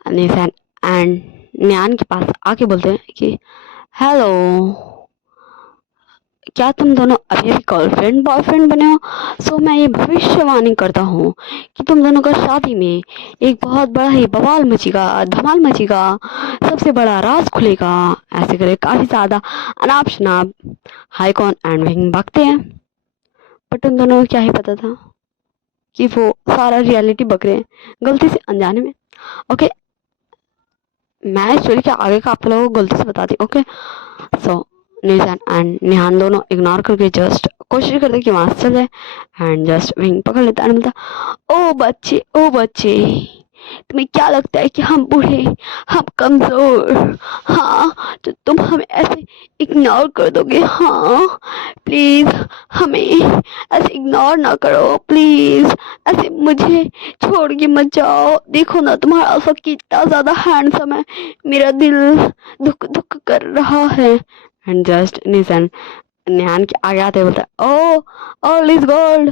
निशान एंड न्यान के पास आके बोलते हैं कि हेलो क्या तुम दोनों अभी अभी गर्लफ्रेंड बॉयफ्रेंड बने हो? सो मैं ये भविष्यवाणी करता हूँ कि तुम दोनों का शादी में एक बहुत बड़ा ही बवाल मचेगा, धमाल मचेगा, सबसे बड़ा राज खुलेगा। ऐसे करे काफी ज्यादा अनाप शनाप हाईकॉन एंड विंग भागते हैं। बट उन दोनों को क्या ही पता था कि वो सारा रियलिटी बक रहे हैं गलती से अनजाने में। ओके, मैं स्टोरी के आगे का आप लोगों को गलती से बता दी। ओके, सो निशान एंड निहान दोनों इग्नोर करके जस्ट कोशिश करते कि वहां से चल जाए एंड जस्ट विंग पकड़ लेता है। बोलता ओ बच्चे, तुम्हें क्या लगता है कि हम बूढ़े, हम कमजोर, हाँ तो तुम हमें ऐसे इग्नोर कर दोगे? हाँ प्लीज हमें ऐसे इग्नोर ना करो प्लीज, ऐसे मुझे छोड़ के मत जाओ। देखो ना तुम्हारा अल्फा कितना ज्यादा हैंडसम है, मेरा दिल धुक धुक कर रहा है। एंड जस्ट निशान निहान के आगे आते बोलता है ओ ऑल इज गोल्ड।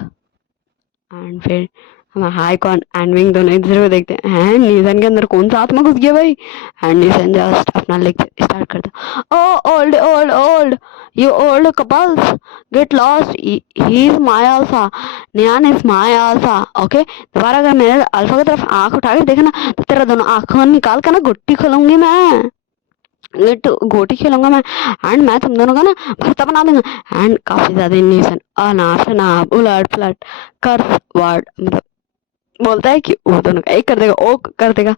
एंड फिर हम हाईकॉन एंड विंग दोनों एक दूसरे को देखते हैं निशान के अंदर कौन सा आत्मा घुस गया भाई। एंड निशान जस्ट अपना लेक्चर स्टार्ट करता oh old old old you old couples get lost, he is my alpha, Nian is my alpha. Okay, दोबारा अगर मेरे अल्फा की तरफ आंख उठा के देखना तो तेरा दोनों आंखों निकाल कर ना गुट्टी खोलूंगी मैं, गोटी खेलूंगा मैं। एंड मैं तुम दोनों का ना भरता बना दूंगा। एंड काफी ज्यादा इंडिशन अनाप शनाप उलट पलट कर वर्ड मतलब बोलता है कि वो दोनों का एक कर देगा, ओ कर देगा।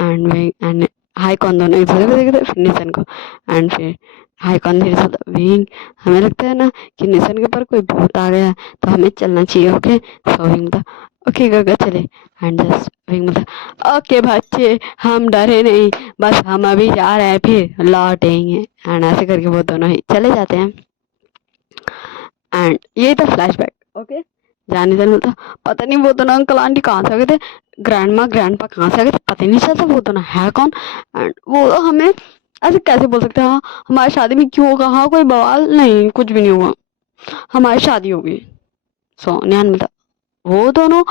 एंड विंग एंड हाईकॉन दोनों एक दूसरे को देखते फिर निशन को। एंड फिर हाईकॉन धीरे से बोलता, विंग हमें लगता है ना कि निशन के ऊपर कोई भूत आ गया है तो हमें चलना चाहिए। ओके, सो विंग बोलता ओके गगा चले। एंड जस्ट विंग बोलता ओके बच्चे हम डरे नहीं, बस हम अभी जा रहे हैं फिर लौटेंगे। एंड ऐसे करके वो दोनों ही चले जाते हैं। एंड ये था फ्लैशबैक। ओके, जाने जाने बोलता पता नहीं वो दोनों अंकल आंटी कहाँ से आ गए थे, ग्रैंड माँ ग्रैंड पा कहाँ से आ गए थे, पता ही नहीं चलता वो दोनों है कौन। एंड वो हमें ऐसे कैसे बोल सकते हैं हाँ हमारी शादी में क्यों होगा, हाँ कोई बवाल नहीं कुछ भी नहीं हुआ, हमारी शादी होगी। सो न्यान बोलता वो दोनों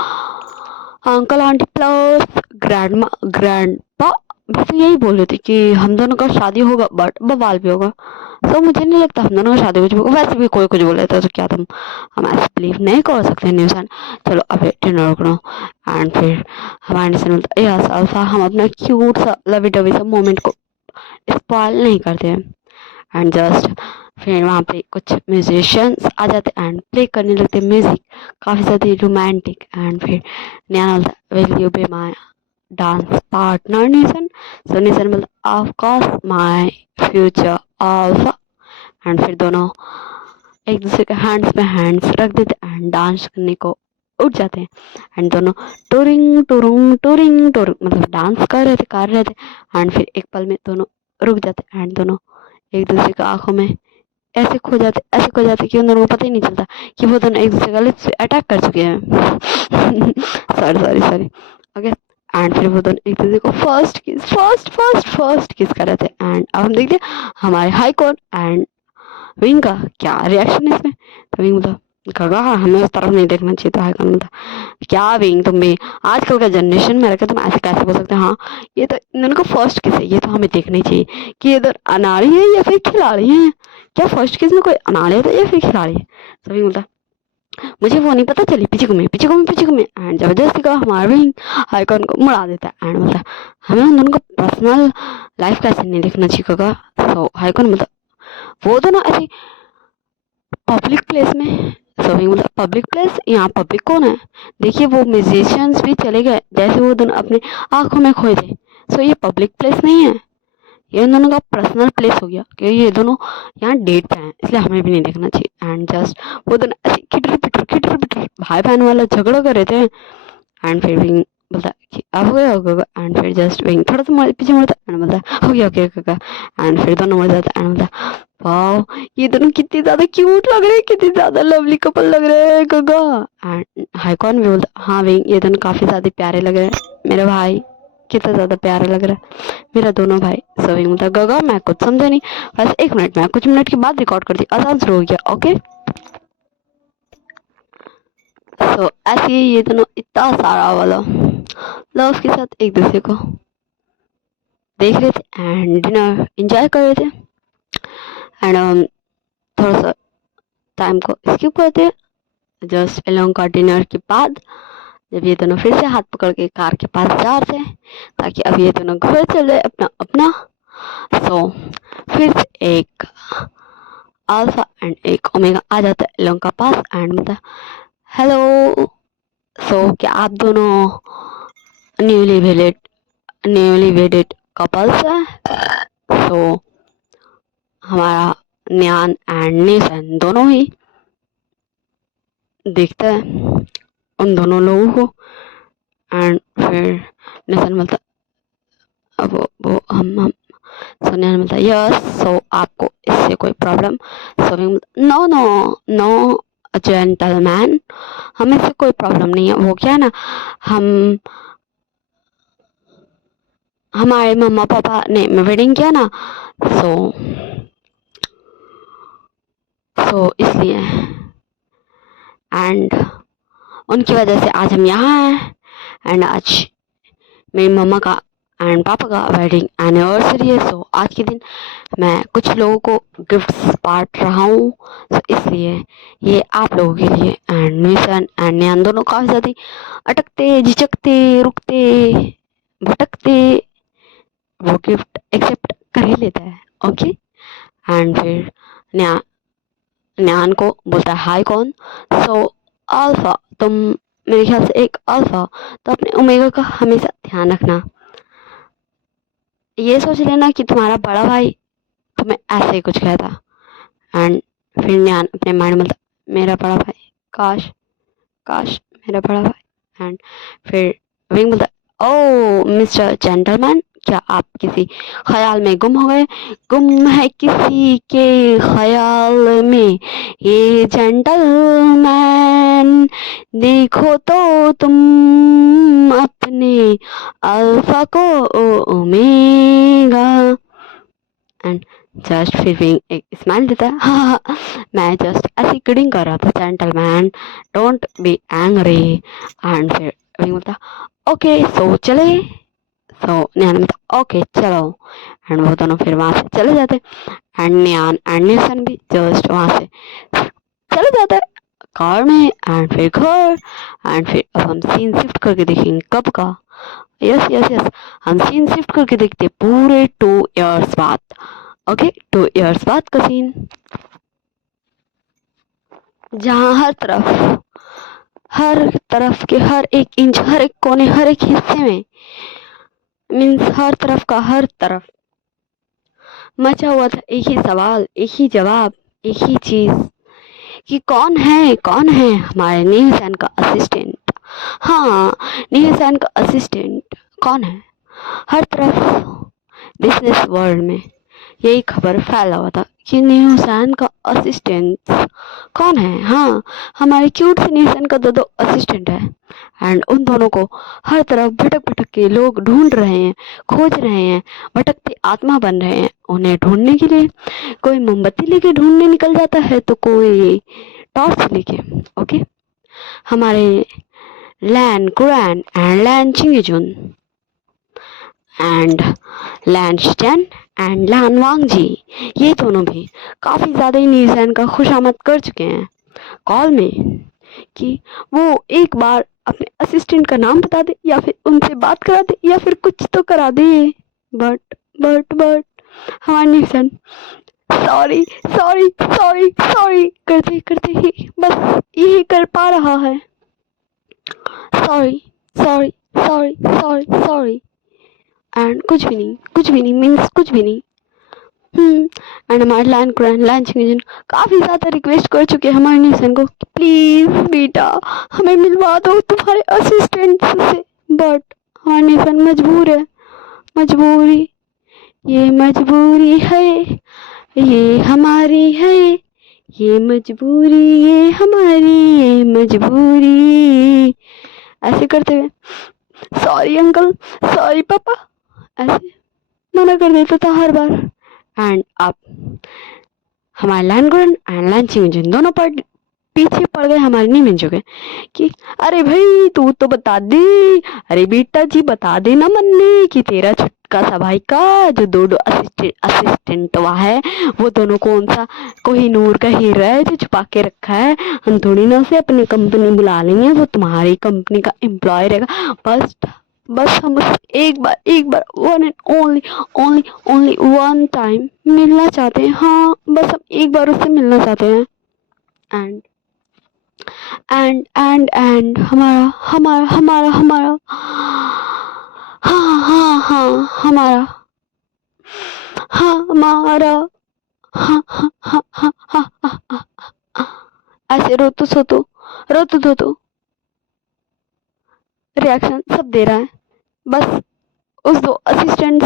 अंकल आंटी प्लस ग्रैंड माँ ग्रैंड पा भी तो यही बोल रहे थे कि हम दोनों का शादी होगा बट बवाल भी होगा। तो मुझे नहीं लगता हम दोनों का शादी कुछ भी होगा, वैसे भी कोई कुछ बोल रहा था तो क्या तुम हम ऐसे बिलीव नहीं कर सकते न्यूज़। चलो अब डिनर रुकना। एंड फिर हमारे निशन बोलता यस अल्फा हम अपना क्यूट सा लवी डवी सा मोमेंट को स्पॉइल नहीं करते हैं। एंड जस्ट फिर वहाँ पे कुछ म्यूजिशियंस आ जाते एंड प्ले करने लगते म्यूजिक काफ़ी ज़्यादा रोमांटिक। एंड फिर नया बोलता will you be my dance partner Nishan. So Nishan बोलता of course my future alpha. And फिर दोनों एक दूसरे के हैंड्स पे हैंड्स रख देते एंड डांस करने को उठ जाते हैं। एंड दोनों टूरिंग टूरिंग टूरिंग टूरिंग मतलब डांस कर रहे थे। एंड फिर एक पल में दोनों रुक जाते एंड दोनों एक दूसरे की आंखों में ऐसे खो जाते कि उन दोनों को पता ही नहीं चलता कि वो दोनों एक दूसरे का लिप्स पे अटैक कर चुके हैं। Sorry sorry sorry. Okay, and फिर वो दोनों एक दूसरे को फर्स्ट किस कर रहे थे। एंड अब हम देखते हैं हमारे हाई कोर्ट एंड विंग का क्या रिएक्शन है इसमें। तो विंग बोला खगा हमें उस तरफ नहीं देखना चाहिए। तो हाईकॉन बोलता क्या विंग तुम भी आजकल का जनरेशन में रखे तुम ऐसे कैसे बोल सकते हैं, हाँ ये तो इन दोनों का फर्स्ट किस है, ये तो हमें देखना ही चाहिए कि ये इधर अनाड़ी है या फिर खिलाड़ी है, क्या फर्स्ट किस में कोई अनाड़ी है या फिर खिलाड़ी है। तो विंग बोलता मुझे वो नहीं पता, चली पीछे घूमे। एंड जबरदस्ती का हमारा विंग हाईकॉन को मुड़ा देता है। एंड बोलता हमें उन दोनों का पर्सनल लाइफ कैसे नहीं देखना चाहिए होगा। तो हाईकॉन बोलता वो दोनों ऐसे पब्लिक प्लेस में। सभी मतलब पब्लिक प्लेस, यहाँ पब्लिक कौन है, देखिए वो म्यूजिशियंस भी चले गए जैसे वो दोनों अपने आंखों में खोए थे। सो ये पब्लिक प्लेस नहीं है, ये इन दोनों का पर्सनल प्लेस हो गया क्योंकि ये दोनों यहाँ डेट पे हैं इसलिए हमें भी नहीं देखना चाहिए। एंड जस्ट वो दोनों ऐसे खिटर पिटर भाई बहन वाला झगड़ा कर रहे थे। एंड फिर विंग बोलता कि अब हो गया होगा। एंड फिर जस्ट विंग थोड़ा सा पीछे मुड़ता एंड बोलता हो गया ओके ओके। एंड फिर दोनों मुड़ जाता एंड बोलता वाओ ये दोनों कितने ज्यादा क्यूट लग रहे हैं, कितने ज्यादा लवली कपल लग रहे हैं गगा। एंड हाईकॉन भी बोलता हाँ विंग ये दोनों काफी ज्यादा प्यारे लग रहे हैं, मेरा भाई कितना ज्यादा प्यारा लग रहा है मेरा दोनों भाई। सो विंग बोलता गगा मैं कुछ समझा नहीं, बस एक मिनट में कुछ मिनट के बाद रिकॉर्ड करती आसान शुरू हो गया। ओके, सो ऐसे ही ये दोनों इतना सारा वाला लव के साथ एक दूसरे को देख रहे थे एंड डिनर एंजॉय कर रहे थे। एंड थोड़ा सा टाइम को स्किप करते हैं। जस्ट एलोंग का डिनर के बाद जब ये दोनों फिर से हाथ पकड़ के कार के पास जा रहे हैं ताकि अब ये दोनों घर चल जाए अपना अपना। सो फिर से एक अल्फा एंड एक ओमेगा आ जाता है एलोंग का पास एंड बोलता हेलो। सो क्या आप दोनों न्यूली वेडेड कपल्स हैं? सो हमारा न्यान एंड निशन दोनों ही देखते हैं उन दोनों लोगों को एंड फिर निशन बोलता वो हम सोनिया ने बोलता यस। सो आपको इससे कोई problem? So no no no gentleman, हमें से कोई प्रॉब्लम नहीं है। वो क्या है ना, हमारे मम्मा पापा ने वेडिंग किया ना, सो इसलिए एंड उनकी वजह से आज हम यहाँ हैं एंड आज मेरी मम्मा का एंड पापा का वेडिंग एनिवर्सरी है। सो आज के दिन मैं कुछ लोगों को गिफ्ट्स बांट रहा हूँ। सो इसलिए ये आप लोगों के लिए एंड निशन एंड न्यान दोनों काफ़ी ज़्यादा अटकते झिझकते रुकते भटकते वो गिफ्ट एक्सेप्ट कर ही लेता है। ओके एंड फिर न्यान को बोलता है हाय कौन? सो अल्फा, तुम मेरे ख्याल से एक अल्फा, तो अपने ओमेगा का हमेशा ध्यान रखना। ये सोच लेना कि तुम्हारा बड़ा भाई तुम्हें ऐसे ही कुछ कहता। एंड फिर न्यान अपने माइंड में बोलता मेरा बड़ा भाई, काश काश मेरा बड़ा भाई। एंड फिर विंग बोलता ओ मिस्टर जेंटलमैन, क्या आप किसी ख्याल में गुम हो गए? गुम है किसी के ख्याल में ये जेंटलमैन, देखो तो तुम अपने अल्फा को ओमेगा। एंड जस्ट फिर विंग एक स्माइल देता है हाँ मैं जस्ट ऐसी किडिंग कर रहा था gentleman, don't be angry. And फिर विंग बोलता ओके सो चले। सो न्यान बोलता ओके चलो एंड वो दोनों फिर वहाँ से चले जाते एंड न्यान एंड निशन भी जस्ट वहाँ से चले जाते कार में एंड फिर घर। एंड फिर अब हम सीन शिफ्ट करके देखेंगे कब का। यस यस यस, हम सीन शिफ्ट करके देखते पूरे 2 इयर्स बाद। ओके 2 इयर्स बाद का सीन, जहाँ हर तरफ के हर एक इंच, हर एक कोने, हर एक हिस्से में मीन्स हर तरफ मचा हुआ था एक ही सवाल, एक ही जवाब, एक ही चीज कि कौन है हमारे नीलसन का असिस्टेंट। हाँ, नीलसन का असिस्टेंट कौन है? हर तरफ बिजनेस वर्ल्ड में यही खबर फैला हुआ था कि नीलसन का असिस्टेंट कौन है। हाँ, हमारे क्यूट से नीलसन का 2 असिस्टेंट है एंड उन दोनों को हर तरफ भटक के लोग ढूंढ रहे हैं, खोज रहे हैं, भटकती आत्मा बन रहे हैं। उन्हें ढूंढने के लिए कोई मोमबत्ती लेके ढूंढने निकल जाता है तो कोई टॉर्च लेके। ओके, हमारे Lan Kuran and Lan Chingjun and Lan Shichan and Lan Wangji, ये दोनों भी काफ़ी ज़्यादा ही नीलसन का खुशामद कर चुके हैं कॉल में कि वो एक बार अपने असिस्टेंट का नाम बता दे या फिर उनसे बात करा दे या फिर कुछ तो करा दे। बट हमारा नीलसन सॉरी करते ही बस यही कर पा रहा है। सॉरी एंड कुछ भी नहीं मीन्स कुछ भी नहीं। एंड हमारे लैंड काफ़ी ज़्यादा रिक्वेस्ट कर चुके हैं हमारे नीलसन को प्लीज़ बेटा हमें मिलवा दो तुम्हारे असिस्टेंट से। बट हमारे नीलसन मजबूर है, ये मजबूरी है, ये हमारी है, ये मजबूरी, ये हमारी, ये मजबूरी। ऐसे करते हुए सॉरी अंकल, सॉरी पापा, ऐसे मना कर देता था हर बार। एंड अब हमारे लैंडग्रेन एंड लैंचिंग दोनों पीछे पड़ गए हमारे नीमिंजो के कि अरे भाई तू तो बता दे, अरे बेटा जी बता देना मन में कि तेरा छोटका सा भाई का जो दो असिस्टेंट हुआ है, वो दोनों कौन सा कोहिनूर का हीरा है जो छुपा के रखा है। हम थोड़ी ना उसे अपनी कंपनी बुला लेंगे, वो तुम्हारी कंपनी का एम्प्लॉय रहेगा। बस हम उससे एक बार one and only one time मिलना चाहते हैं। हाँ, बस हम एक बार उससे मिलना चाहते हैं। एंड एंड हमारा हमारा हमारा हमारा हाँ हमारा हमारा हाँ ऐसे रोतू सोतू रिएक्शन सब दे रहा है, बस उस दो असिस्टेंट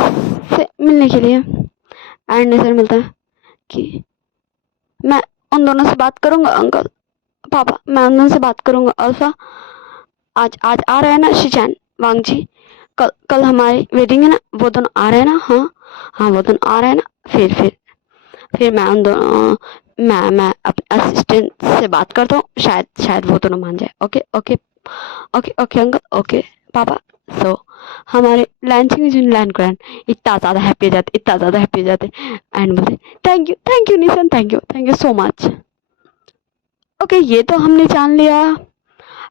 से मिलने के लिए। एंड नजर मिलता है कि मैं उन दोनों से बात करूंगा अंकल, पापा, मैं उन दोनों से बात करूंगा। अल्फा आज आज आ रहा है ना शिचैन, वांगजी, कल हमारी वेडिंग है ना, वो दोनों आ रहे हैं ना। हाँ वो दोनों आ रहे हैं ना। फिर मैं उन दोनों मैं अपने असिस्टेंट से बात करता हूँ, शायद वो दोनों मान जाए। Okay okay okay okay uncle, okay पापा। सो हमारे लैंचिंग जिन लैंड ग्रैंड इतना ज़्यादा हैप्पी हो जाते एंड बोलते thank you Neesham, thank you so much. Okay, ये तो हमने जान लिया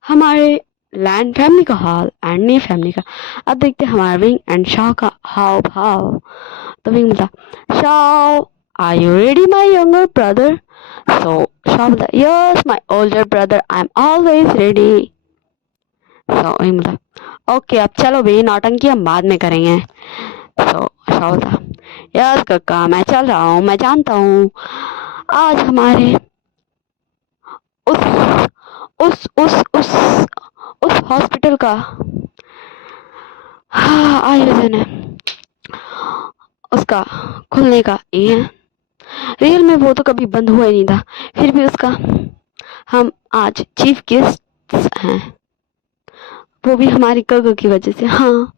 हमारे लैंड फैमिली का हाल एंड नी फैमिली का। अब देखते हैं हमारे विंग एंड शाह का हाव भाव। तो विंग बोलता, Shah are you ready my younger brother? So Shah बोलता, yes my older brother, I am always ready. So Wing बोलता, ओके अब चलो भाई, नौटंकी हम बाद में करेंगे। सो शाह बोलता, यस कक्का मैं चल रहा हूँ, मैं जानता हूँ आज हमारे उस उस उस उस उस हॉस्पिटल का आयोजन है, उसका खुलने का ये है। रियल में वो तो कभी बंद हुआ ही नहीं था, फिर भी उसका हम आज चीफ गेस्ट हैं, वो भी हमारी कगो की वजह से। हाँ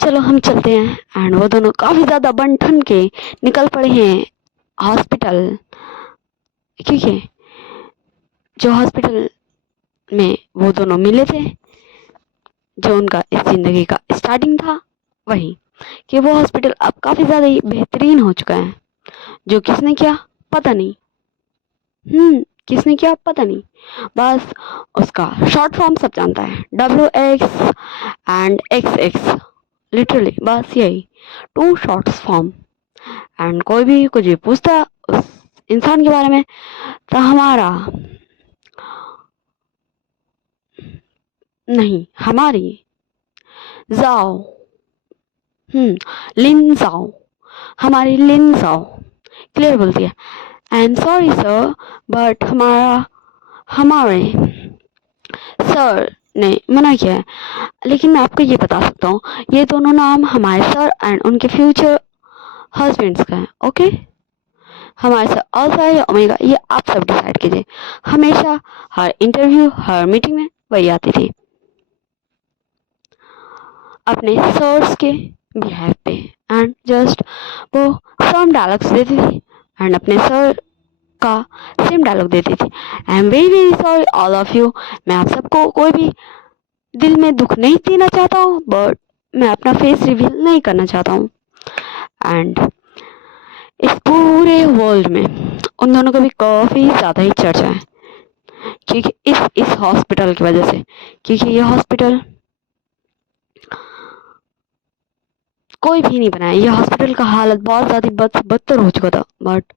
चलो हम चलते हैं। एंड वो दोनों काफी ज्यादा बन ठन के निकल पड़े हैं हॉस्पिटल, क्योंकि जो हॉस्पिटल में वो दोनों मिले थे, जो उनका इस जिंदगी का स्टार्टिंग था, वही कि वो हॉस्पिटल अब काफी ज्यादा ही बेहतरीन हो चुका है। जो किसने किया पता नहीं, किसने किया पता नहीं, बस उसका शॉर्ट फॉर्म सब जानता है, WX एंड XX, लिटरली बस यही 2 शॉर्ट फॉर्म। एंड कोई भी कुछ भी पूछता उस इंसान के बारे में तो हमारा नहीं हमारी जाओ लिन जाओ, हमारी लिन जाओ क्लियर बोलती है, I am sorry sir but हमारे सर ने मना किया है। लेकिन मैं आपको ये बता सकता हूँ, ये दोनों नाम हमारे सर एंड उनके फ्यूचर हस्बैंड्स का है। ओके, हमारे सर अल्फा या ओमेगा ये आप सब डिसाइड कीजिए। हमेशा हर इंटरव्यू हर मीटिंग में वही आती थी अपने सर्स के बिहेव पे एंड जस्ट वो सेम डायलॉग्स देती थी एंड अपने सर का सेम डायलॉग देती थी, आई am very sorry all of you. मैं आप सबको कोई भी दिल में दुख नहीं देना चाहता हूँ, बट मैं अपना फेस रिवील नहीं करना चाहता हूँ। एंड इस पूरे वर्ल्ड में उन दोनों का भी काफ़ी ज़्यादा ही चर्चा है, क्योंकि इस हॉस्पिटल की वजह से, क्योंकि ये हॉस्पिटल कोई भी नहीं बनाया, ये हॉस्पिटल का हालत बहुत ज़्यादा बदतर हो चुका था, बट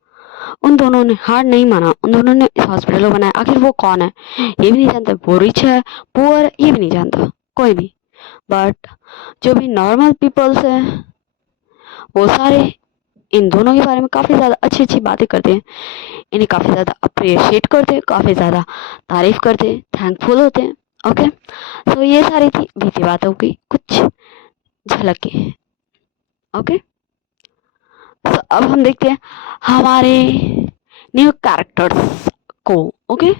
उन दोनों ने हार नहीं माना, उन दोनों ने इस हॉस्पिटल को बनाया। आखिर वो कौन है ये भी नहीं जानता, वो रिच है पुअर ये भी नहीं जानता कोई भी, बट जो भी नॉर्मल पीपल्स हैं वो सारे इन दोनों के बारे में काफ़ी ज़्यादा अच्छी अच्छी बातें करते हैं, इन्हें काफ़ी ज़्यादा अप्रिशिएट करते हैं, काफ़ी ज़्यादा तारीफ करते हैं, थैंकफुल होते हैं। ओके, तो ये सारी थी बीती बातों की कुछ झलकें। ओके, तो अब हम देखते हैं हमारे न्यू कैरेक्टर्स को। ओके,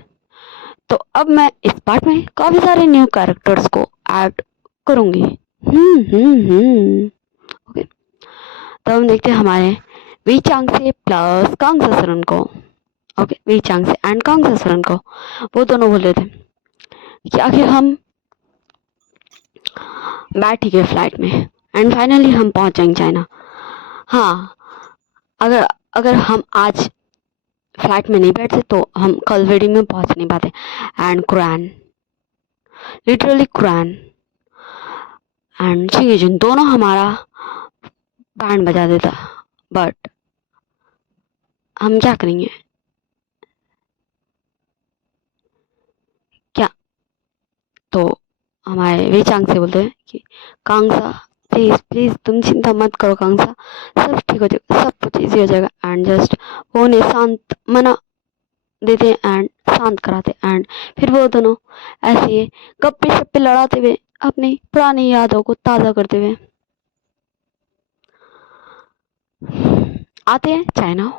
तो अब मैं इस पार्ट में काफी सारे न्यू कैरेक्टर्स को ऐड करूंगी। ओके, तो हम देखते हैं हमारे वी चांगसे प्लस कांग ससरन को। ओके, वी चांगसे एंड कांग ससरन को वो दोनों बोल रहे थे कि आखिर हम बैठ ही गए फ्लाइट में एंड फाइनली हम पहुंच जाएंगे चाइना। हाँ, अगर अगर हम आज फ्लाइट में नहीं बैठते तो हम कल वेडिंग में पहुंच नहीं पाते। And Kuran, literally Kuran and Chingejun दोनों हमारा बैंड बजा देता, बट हम क्या करेंगे? क्या? तो हमारे वे चांग से बोलते हैं कि कांगसा प्लीज प्लीज तुम चिंता मत करो कांगसा, सब ठीक हो जाएगा, सब कुछ इजी हो जाएगा। एंड जस्ट वो उन्हें शांत मना देते एंड शांत कराते। एंड फिर वो दोनों ऐसे गप्पे शप्पे लड़ाते हुए अपनी पुरानी यादों को ताज़ा करते हुए आते हैं चाइना।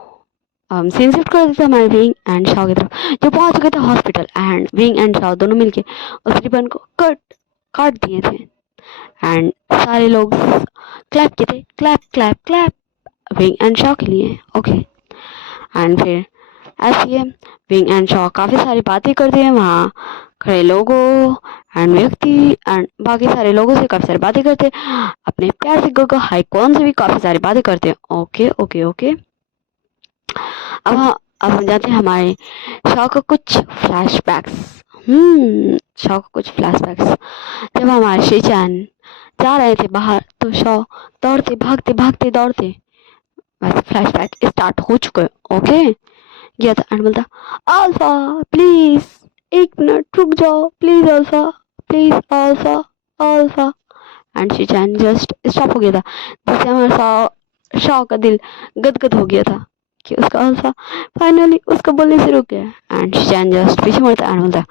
सीन शिफ्ट कर देते हमारे विंग एंड शाओ की तरफ, जो पहुंच गए थे hospital. And wing and Shao दोनों मिलके उस रिबन को काट दिए थे। एंड सारे लोग क्लैप किए थे, clap clap clap wing and Shao के लिए। ओके, एंड फिर ऐसे ही विंग एंड शॉ काफ़ी सारी बातें करते हैं वहाँ खड़े लोगों एंड व्यक्ति एंड बाकी सारे लोगों से काफ़ी सारी बातें करते हैं। अपने प्यार से गोगो हाईकॉन से भी काफ़ी सारी बातें करते हैं। ओके ओके ओके, अब हम जाते हैं हमारे शॉ का कुछ फ्लैशबैक्स। शॉ का कुछ फ्लैशबैक्स। जब हमारे शीचान जा रहे थे बाहर तो शॉ दौड़ते भागते भागते दौड़ते, वैसे फ्लैशबैक स्टार्ट हो चुका है। ओके, गया था एंड बोलता अल्फा प्लीज एक मिनट रुक जाओ please alpha, please alpha alpha. And Shichan just stop हो गया था, जिससे हमारा शॉ का दिल गदगद हो गया था कि उसका अल्फा फाइनली उसको बोलने से रुक गया। एंड शीचान जस्ट पीछे मुड़ता एंड बोलता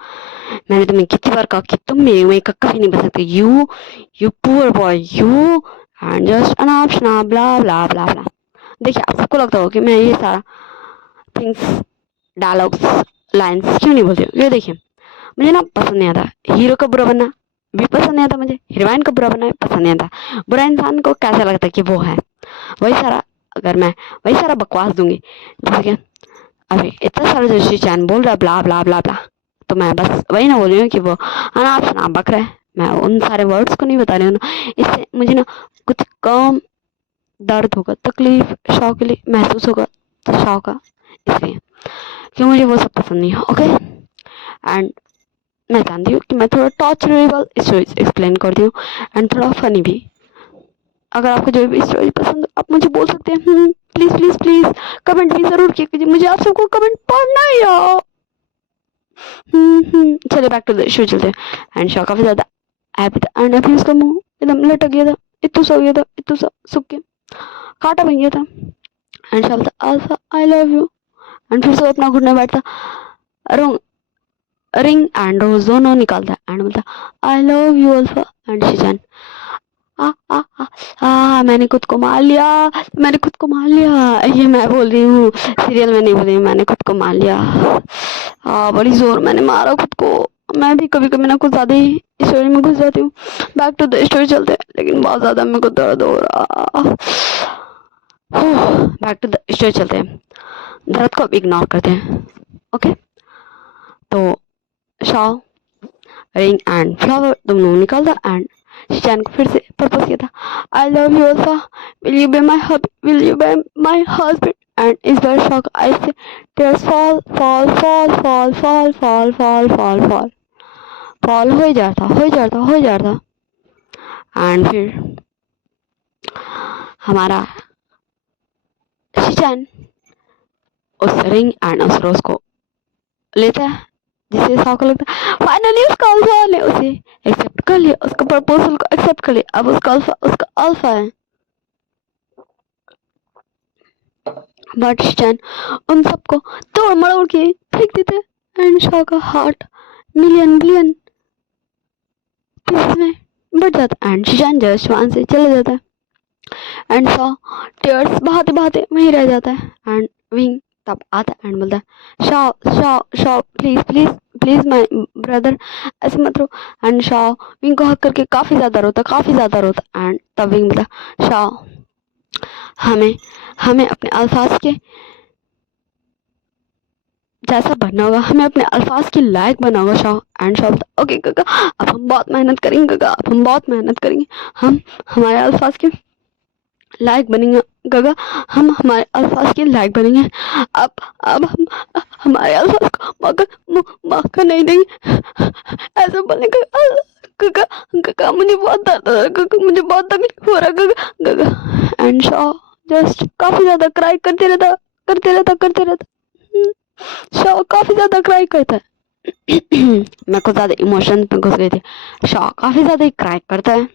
मैंने तुम्हें कितनी बार कहा कि तुम मेरे में कक्का भी नहीं बन सकते, you you poor boy you. And just अनाप शनाप ब्ला ब्ला ब्ला ब्ला। देखिए आप सबको लगता होगा कि मैं ये सारा थिंग्स डायलॉग्स लाइन्स क्यों नहीं बोलती हूँ। ये देखिए मुझे ना पसंद नहीं आता हीरो का बुरा बनना, भी पसंद नहीं आता मुझे हीरोइन का बुरा बनना भी पसंद नहीं आता। बुरा इंसान को कैसा लगता है कि वो है वही सारा, अगर मैं वही सारा बकवास दूंगी जैसे कि अभी इतना सारा जो चैन बोल रहा है ब्ला ब्ला ब्ला ब्ला, तो मैं बस वही ना बोल रही हूँ कि वो अनाप शनाप बक रहा है। मैं उन सारे वर्ड्स को नहीं बता रही हूँ ना, इससे मुझे ना कुछ कम दर्द होगा, तकलीफ शौ के लिए महसूस होगा तो शौ का, इसलिए कि मुझे वो सब पसंद नहीं है। ओके, एंड मैं जानती हूँ कि मैं थोड़ा टॉर्चरेबल स्टोरीज एक्सप्लेन करती हूँ एंड थोड़ा फनी भी। अगर आपको जो भी स्टोरी पसंद हो आप मुझे बोल सकते हैं। प्लीज प्लीज प्लीज कमेंट भी जरूर किया कीजिए, मुझे आप सबको कमेंट पढ़ना है यार। चलिए बैक टू द शो चलते हैं। एंड शो काफी ज्यादा हैप्पी था एंड अभी उसका मुंह एकदम लटक गया था, इतू सा हो गया था, इतू सा सूख के कांटा बन गया था। एंड शो बोलता alpha I love you. And फिर से अपना घुटना बैठता, रिंग एंड रोज दोनों निकालता है एंड बोलता I love you alpha. And Shijan आ आ आ आ मैंने खुद को मार लिया, मैंने खुद को मार लिया। ये मैं बोल रही हूँ, सीरियल में नहीं बोल रही हूँ, मैंने खुद को मार लिया। बड़ी जोर मैंने मारा खुद को। मैं भी कभी कभी ना कुछ ज्यादा ही स्टोरी में घुस जाती हूँ। बैक टू द स्टोरी चलते हैं, लेकिन बहुत ज्यादा मेरे को दर्द हो रहा। बैक टू द स्टोरी चलते हैं, दर्द को इग्नोर करते हैं। ओके, तो शॉ रिंग एंड फ्लावर दोनों निकालता एंड शीचान को फिर से प्रपोज किया था आई love you alpha, will you be my will you be my husband. And इस बार शॉक आई से tears fall fall fall fall fall fall fall fall fall fall हो जाता हो जाता हो जाता। एंड फिर हमारा शीचान उस रिंग एंड उस रोज को लेता है, जिसे शॉक लगता है फाइनली उसका अल्फा ने उसे एक्सेप्ट कर लिया, उसका प्रपोजल को एक्सेप्ट कर लिया। अब उसका अल्फा है। बट शीचान उन सबको तोड़ मरोड़ के फेंक देते एंड शॉ का हार्ट मिलियन बिलियन पीसेस में बढ़ जाता एंड शीचान जस्ट वहां से चले जाता है एंड शॉ टीयर्स बहाते बहाते वहीं रह जाता है। एंड विंग तब आता है एंड बोलता है Shaw Shaw Shaw please please please my brother ऐसे मत रो। एंड शॉ विंग को हक करके काफी ज्यादा रोता एंड तब विंग बोलता शॉ हमें हमें अपने अल्फाज के जैसा बनना होगा, हमें अपने अल्फाज के लायक बनना होगा शाह। एंड शाह बोलता ओके गगा, अब हम बहुत मेहनत करेंगे गगा, अब हम बहुत मेहनत करेंगे, हम हमारे अल्फाज के लायक बनेंगे गगा, हम हमारे अल्फाज के लायक बनेंगे। अब हम हमारे अल्फाज को मौका नहीं देंगे ऐसा बोलने का। गगा गगा मुझे बहुत दर्द हो रहा है गगा, मुझे बहुत तकलीफ हो रहा है गगा गगा। एंड शाह जस्ट काफी ज्यादा क्राई करते रहता करते रहता करते रहता। शाह काफी ज्यादा क्राई करता है। मैं कुछ ज्यादा इमोशन में घुस गई थी। शाह काफी ज्यादा ही क्राई करता है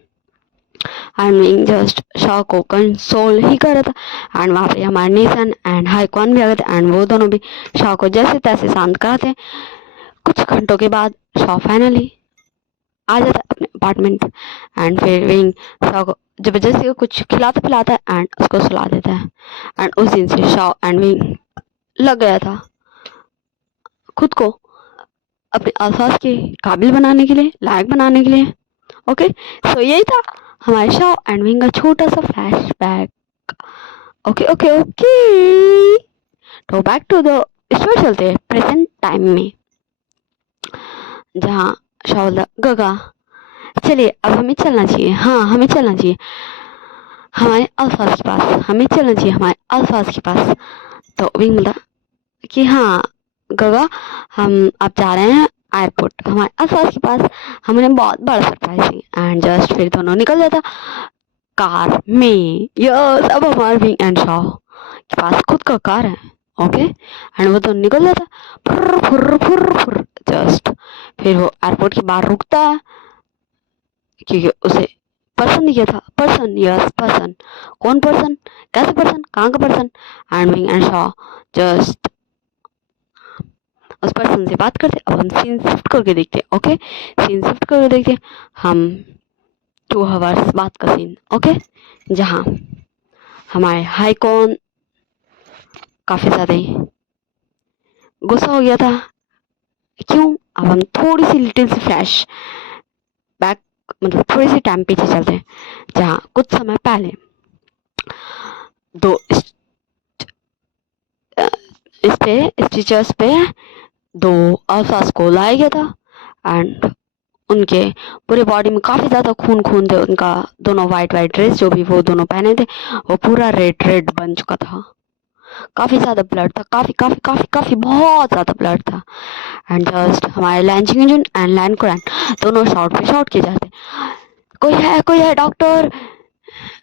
एंड मीइंग जस्ट शाह को कंसोल ही कर रहा था। एंड वहाँ पे हमारे नीसन एंड हाईकॉन भी आ गए थे एंड वो दोनों भी शाह को जैसे तैसे शांत कराते हैं। कुछ घंटों के बाद शाह फाइनली आ जाता है अपने अपार्टमेंट एंड फिर विंग शाह को जबरदस्ती कुछ खिलाता पिलाता है एंड उसको सुला देता है। एंड उस दिन से शाह एंड विंग लग गया था खुद को अपने अल्फाज के काबिल बनाने के लिए, लायक बनाने के लिए। ओके सो यही था हमारे शाह एंड विंग का छोटा सा फ्लैशबैक। ओके ओके ओके तो बैक टू द स्टोरी चलते हैं प्रेजेंट टाइम में, जहाँ शाह बोलता गगा चलिए अब हमें चलना चाहिए, हाँ हमें चलना चाहिए हमारे अल्फाज के पास, हमें चलना चाहिए हमारे अल्फाज के पास। तो विंग बोलता कि हाँ गगा हम अब जा रहे हैं एयरपोर्ट हमारे अल्फाज के पास, हमने बहुत बड़ा सरप्राइज है। एंड जस्ट फिर दोनों निकल जाता कार में। यस अब हमारे विंग एंड शाह के पास खुद का कार है। ओके एंड वो तो निकल जाता फुर फुर फुर फुर जस्ट। फिर वो एयरपोर्ट के बाहर रुकता है क्योंकि उसे पर्सन दिया था। Person, yes person. कौन पर्सन, कैसे पर्सन, कहाँ का person. And wing and Shah just उस पर्सन से बात करते। अब हम सीन शिफ्ट करके देखते हैं। ओके सीन शिफ्ट करके देखते हम 2 आवर्स बाद का सीन। ओके जहाँ हमारे हाईकॉन काफी ज्यादा गुस्सा हो गया था। क्यों, अब हम थोड़ी सी लिटिल सी फ्लैश बैक मतलब थोड़ी सी टाइम पीछे चलते हैं, जहाँ कुछ समय पहले दो इस पे स्टिचर्स पे 2 अल्फाज को लाया गया था एंड उनके पूरे बॉडी में काफी ज्यादा खून खून थे। उनका दोनों वाइट वाइट ड्रेस जो भी वो दोनों पहने थे वो पूरा रेड रेड बन चुका था। काफी ज्यादा ब्लड था, काफी काफी काफी काफी बहुत ज्यादा ब्लड था। एंड जस्ट हमारे लैंचिंग इंजन एंड लैंड क्रैन दोनों शॉट पे शॉट किए जाते, कोई है डॉक्टर।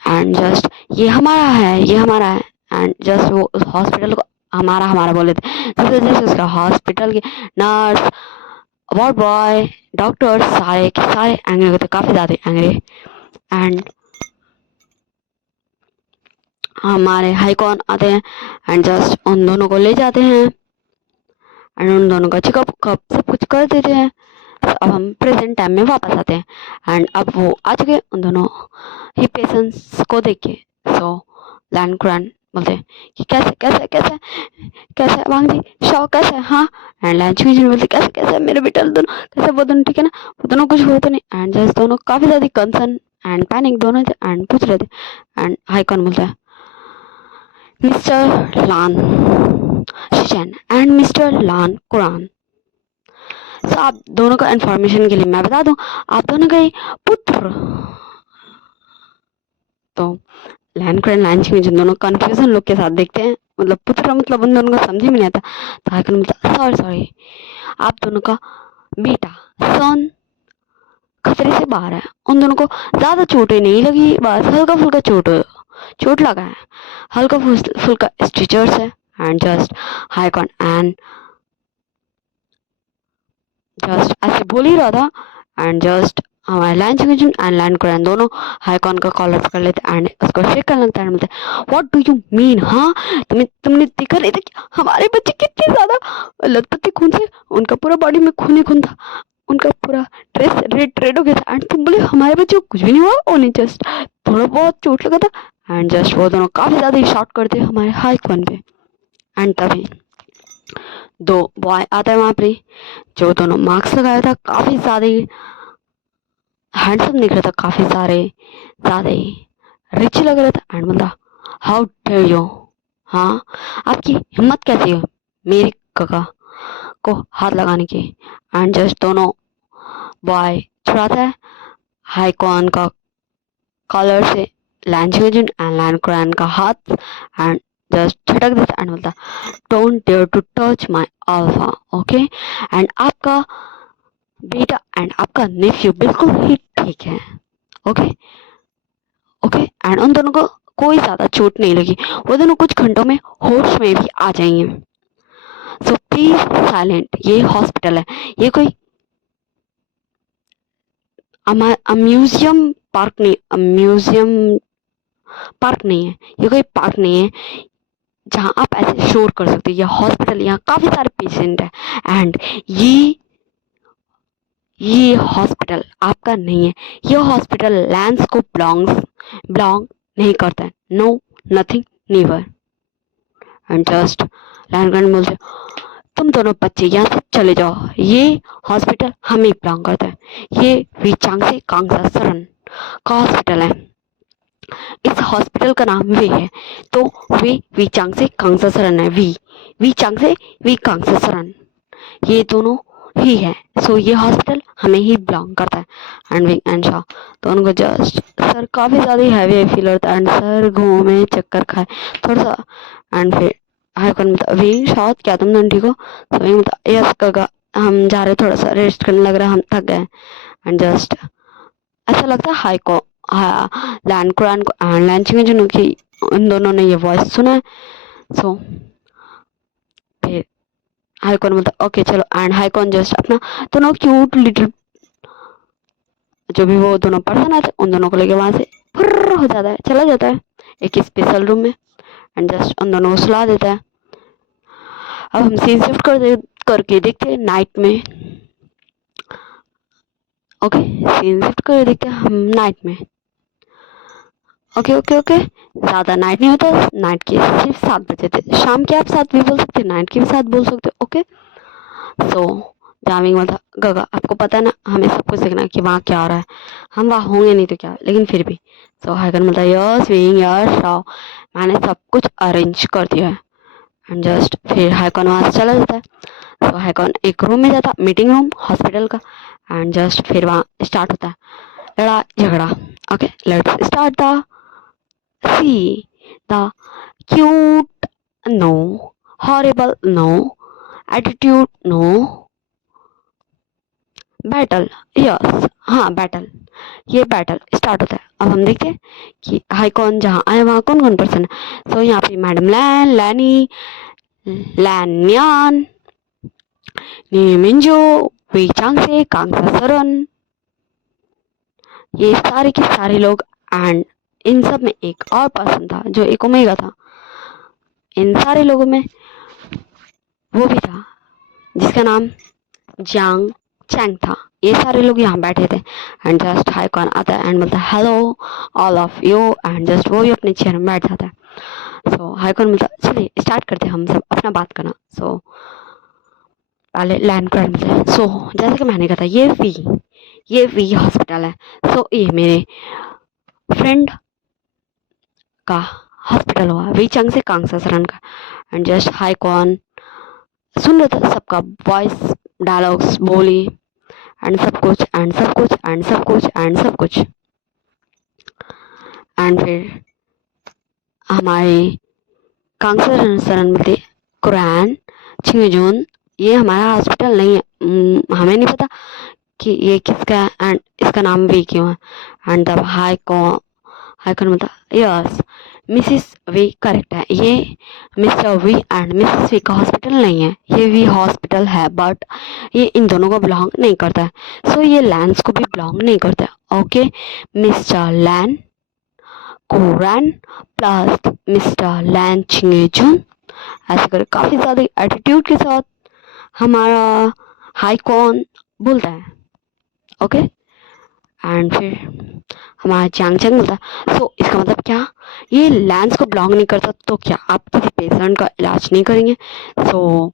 एंड जस्ट ये हमारा है, ये हमारा है। एंड जस्ट वो उस हॉस्पिटल को हमारा हमारा बोले थे, जैसे जैसे उसका हॉस्पिटल के नर्स वार्ड बॉय डॉक्टर सारे के सारे एंग्री होते, काफी ज्यादा एंग्री। एंड हमारे हाईकॉन आते हैं एंड जस्ट उन दोनों को ले जाते हैं एंड उन दोनों का चेकअप कप सब कुछ कर देते हैं। तो अब हम प्रेजेंट टाइम में वापस आते हैं एंड अब वो आ चुके उन दोनों ही पेशेंट्स को देख के। सो लैंड क्रैन बोलते हैं कि कैसे कैसे कैसे कैसे वांग जी शाह कैसे, हाँ। एंड लैंड बोलते कैसे कैसे मेरे बेटा दोनों कैसे, वो दोनों ठीक है ना, वो दोनों कुछ हुआ तो नहीं। एंड जस्ट दोनों काफी ज्यादा कंसर्न एंड पैनिक दोनों थे एंड पूछ रहे थे। एंड हाईकॉन बोलता है मिस्टर लान शिचन एंड मिस्टर लान कुरान। तो आप दोनों का इंफॉर्मेशन के लिए मैं बता दूं, आप दोनों का ही पुत्र। तो लैंड क्रैन लैंच में जिन दोनों कंफ्यूजन लोग के साथ देखते हैं, मतलब पुत्र मतलब उन दोनों को समझ में नहीं आता। तो हाइकन बोलता सॉरी सॉरी आप दोनों का बेटा सन खतरे से बाहर है, उन दोनों को ज्यादा चोटें नहीं लगी, बस हल्का फुल्का चोट लगा है, हल्का फुल्का स्टिचर्स है। एंड जस्ट हाइकॉन एंड जस्ट ऐसे बोल ही रहा था एंड जस्ट हमारे land engine and land crane दोनों हाइकॉन का कॉलर कर लेते एंड उसको शेक करने लगता है। बोलते व्हाट डू यू मीन, हाँ तुमने देखा नहीं था कि हमारे बच्चे कितने ज्यादा लगते थे खून से, उनका पूरा बॉडी में खून ही खून था, उनका पूरा ड्रेस रेड रेड हो गया था। एंड तुम बोले हमारे बच्चे को कुछ भी नहीं हुआ, उन्हें जस्ट थोड़ा बहुत चोट लगा था। एंड जस्ट वो दोनों काफी ज्यादा शॉट करते हमारे हाइकॉन पे। एंड तभी 2 बॉय आता है वहां पे जो दोनों मार्क्स लगाया था, काफी ज्यादा हैंडसम दिख रहा था, काफी ज्यादा रिच लग रहा था। एंड बोला हाउ डेयर यू, हाँ आपकी हिम्मत कैसी है मेरे काका को हाथ लगाने की। एंड जस्ट दोनों बॉय छुड़ाता है हाईकॉन का कॉलर से लैन चिंगेजुन एंड लैन कुरान का हाथ एंड जस्ट झटक देता एंड बोलता don't dare to touch my alpha, okay. And आपका बेटा एंड आपका नेफ्यू बिल्कुल ही ठीक है, ओके ओके। एंड उन दोनों को कोई ज्यादा चोट नहीं लगी, वो दोनों कुछ घंटों में होश में भी आ जाएंगे। सो प्लीज साइलेंट, ये हॉस्पिटल है, ये कोई म्यूजियम पार्क नहीं, म्यूजियम पार्क नहीं है, ये कोई पार्क नहीं है जहां आप ऐसे शोर कर सकते। ये हॉस्पिटल, यहाँ काफी सारे पेशेंट है एंड ये हॉस्पिटल आपका नहीं है। ये हॉस्पिटल लैंस को बिलोंग नहीं करता है, no nothing never. And just लैंड बोलते तुम दोनों बच्चे यहाँ से चले जाओ, ये हॉस्पिटल हमें बिलोंग करता है, ये वीचांगसे कांगसा सरन का हॉस्पिटल है। इस हॉस्पिटल का नाम वे है, तो वे वीचांगसे कांगसा सरन है। वी चांगसे वी कांगसा सरन, ये दोनों ही है। सो ये हॉस्पिटल हमें ही बिलोंग करता है। एंड विंग एंड शाह दोनों को जस्ट सर काफी ज्यादा हैवी फील होता है एंड सर घूमे चक्कर खाए थोड़ा सा। एंड फिर हाईकॉन विंग शाह क्या तुम दोनों ठीक हो? तो विंग यस काका, हम जा रहे थोड़ा सा रेस्ट करने, लग रहा है हम थक गए। एंड जस्ट ऐसा लगता है हाईको लैंड कुरान को एंड लैंचिंग जो की उन दोनों ने ये वॉइस सुना है। सो फिर हाईकॉन मतलब ओके चलो। एंड हाईकॉन जस्ट अपना दोनों क्यूट लिटिल जो भी वो दोनों पर्सन आते उन दोनों को लेके वहां से फुर्र हो जाता है, चला जाता है एक स्पेशल रूम में एंड जस्ट उन दोनों को सुला देता है। अब हम सीन शिफ्ट करके देखते हैं नाइट में, ओके सीन शिफ्ट कर देखते हैं हम नाइट में। ओके ओके ओके, ज्यादा नाइट नहीं होता, नाइट के सिर्फ 7 बजे थे। शाम के आप 7 भी बोल सकते, नाइट के भी 7 बोल सकते, ओके। सो जामिंग मतलब गगा आपको पता है ना, हमें सब कुछ देखना है कि वहाँ क्या हो रहा है, हम वहाँ होंगे नहीं तो क्या, लेकिन फिर भी। सो हाइकन मतलब यस विंग यस शाओ, मैंने सब कुछ अरेंज कर दिया है। एंड जस्ट फिर हाइकॉन वहाँ से चला जाता है। सो हाइकॉन एक रूम में जाता, मीटिंग रूम हॉस्पिटल का। एंड जस्ट फिर वहाँ स्टार्ट होता है लड़ाई झगड़ा। Okay let's start the see the cute no, horrible no, attitude no, battle yes हाँ बैटल, ये बैटल स्टार्ट होता है। अब हम देखते हैं कि हाईकॉन जहाँ आए वहाँ कौन कौन पर्सन है। सो यहाँ पे मैडम लैन, लैनी, लैन्यान, नीमिंजो, वी चांगसे, कांगसा सरन, ये सारे के सारे लोग। एंड इन सब में एक और पर्सन था जो एक ओमेगा था। इन सारे लोगों में वो भी था जिसका नाम जांग चैंग था। ये सारे लोग यहाँ बैठे थे एंड जस्ट हाईकॉन आता है एंड बोलता है hello all of you and just वो भी अपने चेयर में बैठ जाता है। सो हाईकॉन बोलता है चलिए स्टार्ट करते हैं हम सब अपना बात करना। सो पहले लैंड कर मिलते हैं। सो जैसे कि मैंने कहा था ये वी हॉस्पिटल है। सो ये मेरे फ्रेंड का हॉस्पिटल हुआ, वी चंग से कांगसा सरन का। एंड जस्ट हाईकॉन सुन रहा था सबका वॉइस डायलॉग्स बोली एंड सब कुछ एंड सब कुछ एंड सब कुछ एंड सब कुछ। एंड फिर हमारे कांगसा सरन बोलते कुरान छिंगजून ये हमारा हॉस्पिटल नहीं है, हमें नहीं पता कि ये किसका है एंड इसका नाम वी क्यों है। एंड तब हाईकॉन बोलता यस मिसिस वी करेक्ट है, ये Mister V and Mrs V का हॉस्पिटल नहीं है, ये वी हॉस्पिटल है बट ये इन दोनों को बिलोंग नहीं करता है। सो ये लैंस को भी बिलोंग नहीं करता है, ओके। मिस्टर लैन कुरान प्लस मिस्टर लैन चिंगेजुन, ऐसे कर काफी ज्यादा एटीट्यूड के साथ हमारा हाईकॉन बोलता है, ओके। एंड फिर हमारा चांग चंग बोलता है सो इसका मतलब क्या, ये लैंस को बिलोंग नहीं करता तो क्या आप किसी पेशेंट का इलाज नहीं करेंगे। सो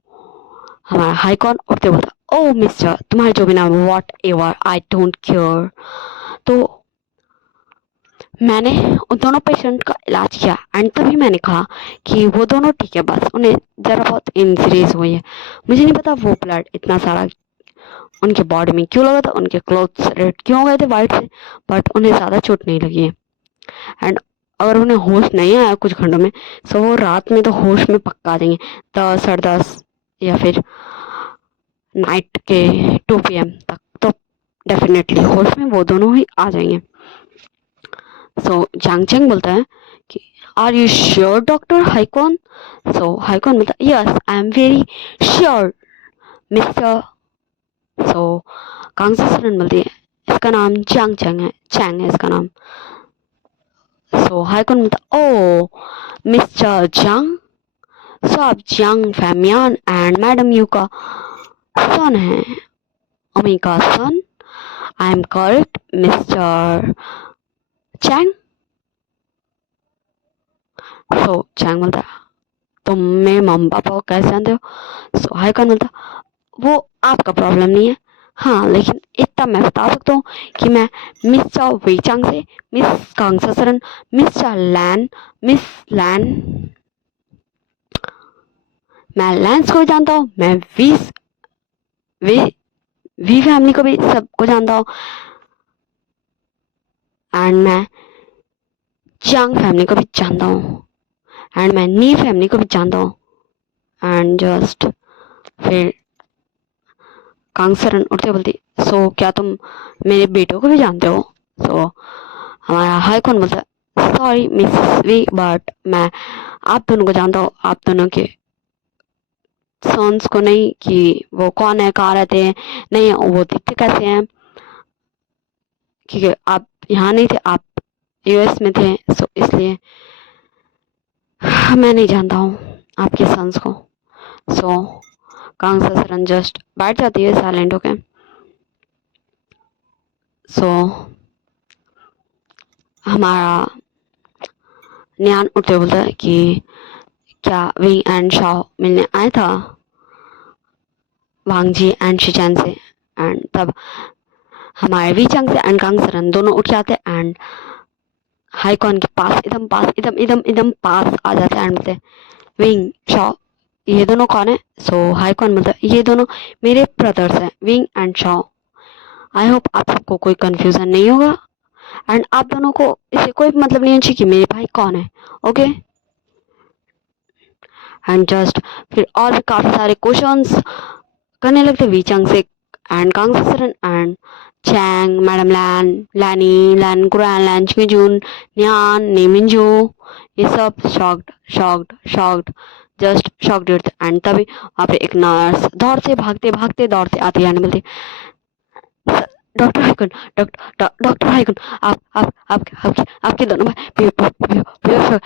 हमारा हाईकॉन उठते बोलता ओ मिस्टर तुम्हारे जो भी नाम what ever I don't care. तो मैंने उन दोनों पेशेंट का इलाज किया एंड तभी मैंने कहा कि वो दोनों ठीक है, बस उन्हें ज़रा बहुत इंजरीज हुई है। मुझे नहीं पता वो ब्लड इतना सारा उनके बॉडी में क्यों लगा था, उनके क्लोथ्स रेड क्यों हो गए थे वाइट से, बट उन्हें ज़्यादा चोट नहीं लगी है। एंड अगर उन्हें होश नहीं आया कुछ घंटों में, तो वो रात में तो होश में पक्का आ जाएंगे, 10 साढ़े 10 या फिर नाइट के 2 PM तक तो डेफिनेटली होश में वो दोनों ही आ जाएंगे। सो जांग चेंग बोलता है कि are you sure doctor Haikon? So Haikon बोलता है yes I am very sure mister. So Kangsuran बोलती है इसका नाम जांग चेंग है, चैंग है इसका नाम। सो हाइकॉन बोलता ओ मिस्टर जांग, सो आप Jang Famian and madam Yu का सन है, अमी का son. I am correct mister Chang? So Chang बोलता तुम मेरे मम्मी पापा को कैसे जानते हो? सो हाइकॉन बोलता वो आपका प्रॉब्लम नहीं है, हाँ लेकिन इतना मैं बता सकता हूँ कि मैं मिस्टर वेचांग से मिस कांगसरन, मिस्टर लैन, मिस लैन, मैं लैंस को भी जानता हूँ, मैं वी वी फैमिली को भी सबको जानता हूँ, एंड मैं चांग फैमिली को भी जानता हूँ, एंड मैं नी फैमिली को भी जानता हूँ। एंड जस्ट फिर कांगसरन उठते बोलती सो क्या तुम मेरे बेटों को भी जानते हो? सो हमारा हाइकॉन बोलता है सॉरी मिस वी बट मैं आप दोनों को जानता हूँ, आप दोनों के सॉन्स को नहीं, कि वो कौन है, कहाँ रहते हैं, नहीं वो दिखते कैसे हैं, क्योंकि आप यहाँ नहीं थे, आप US में थे, सो इसलिए मैं नहीं जानता हूँ आपके सन्स को। सो कांगसरन जस्ट बैठ जाती है साइलेंट होके। सो हमारा न्यान उठते बोलता है कि क्या विंग एंड शाओ मिलने आया था वांगजी एंड शिचैन से? एंड तब हमारे वीचंग से एंड कांगसरन दोनों उठ जाते एंड हाइकॉन के पास एकदम पास एकदम पास आ जाते एंड बोलते विंग शॉ ये दोनों कौन है? सो हाइकॉन बोलता है ये दोनों मेरे ब्रदर्स हैं wing and Shaw. I hope आप सबको कोई कंफ्यूजन नहीं होगा एंड आप दोनों को इससे कोई मतलब नहीं चाहिए कि मेरे भाई कौन है, ओके? एंड जस्ट फिर और भी काफी सारे क्वेश्चंस करने लगते वीचंग से and कांगसरन and Chang, madam Lan, लैनी, लैन कुरान, लैन चिंगजून, न्यान, नेमिंजू, ये सब शॉक्ड जस्ट शॉक्ड होते एंड तभी वहाँ पे एक नर्स दौड़ते भागते दौड़ते आती है एंड बोलती डॉक्टर हाइकन, डॉक्टर हाइकन, आप आपके दोनों भाई बेहोश